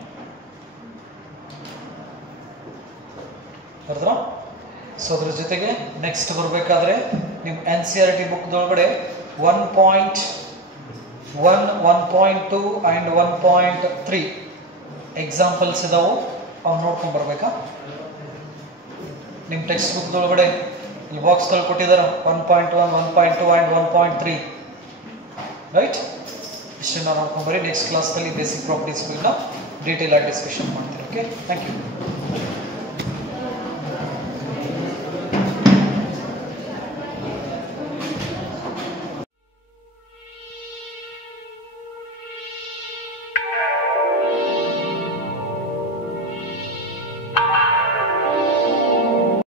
ಬರ್ದ್ರ? So ಅದ್ರ ಜೊತೆಗೆ next ಬರಬೇಕಾದ್ರೆ ನಿಮ್ಮ NCERT book ದೊಳಗಡೆ 1.1, 1.2 and 1.3 examples ಇದಾವು, ಅವ್ನು ನೋಡ್ಕೊಂಡು ಬರ್ಬೇಕಾ. ನಿಮ್ಮ ಟೆಕ್ಸ್ಟ್ ಬುಕ್ ದೊಳಗಡೆ ಈ ಬಾಕ್ಸ್ ಗಳು ಕೊಟ್ಟಿದ್ದಾರೆ 1.1, 1.2 and 1.3 ರೈಟ್. ಇಷ್ಟನ್ನು ನೋಡ್ಕೊಂಡು ಬರ್ರಿ. ನೆಕ್ಸ್ಟ್ ಕ್ಲಾಸ್ನಲ್ಲಿ ಬೇಸಿಕ್ ಪ್ರಾಪರ್ಟೀಸ್ಗಳನ್ನ ಡೀಟೇಲ್ ಆಗಿ ಡಿಸ್ಕಷನ್ ಮಾಡ್ತೀವಿ. Okay, thank you.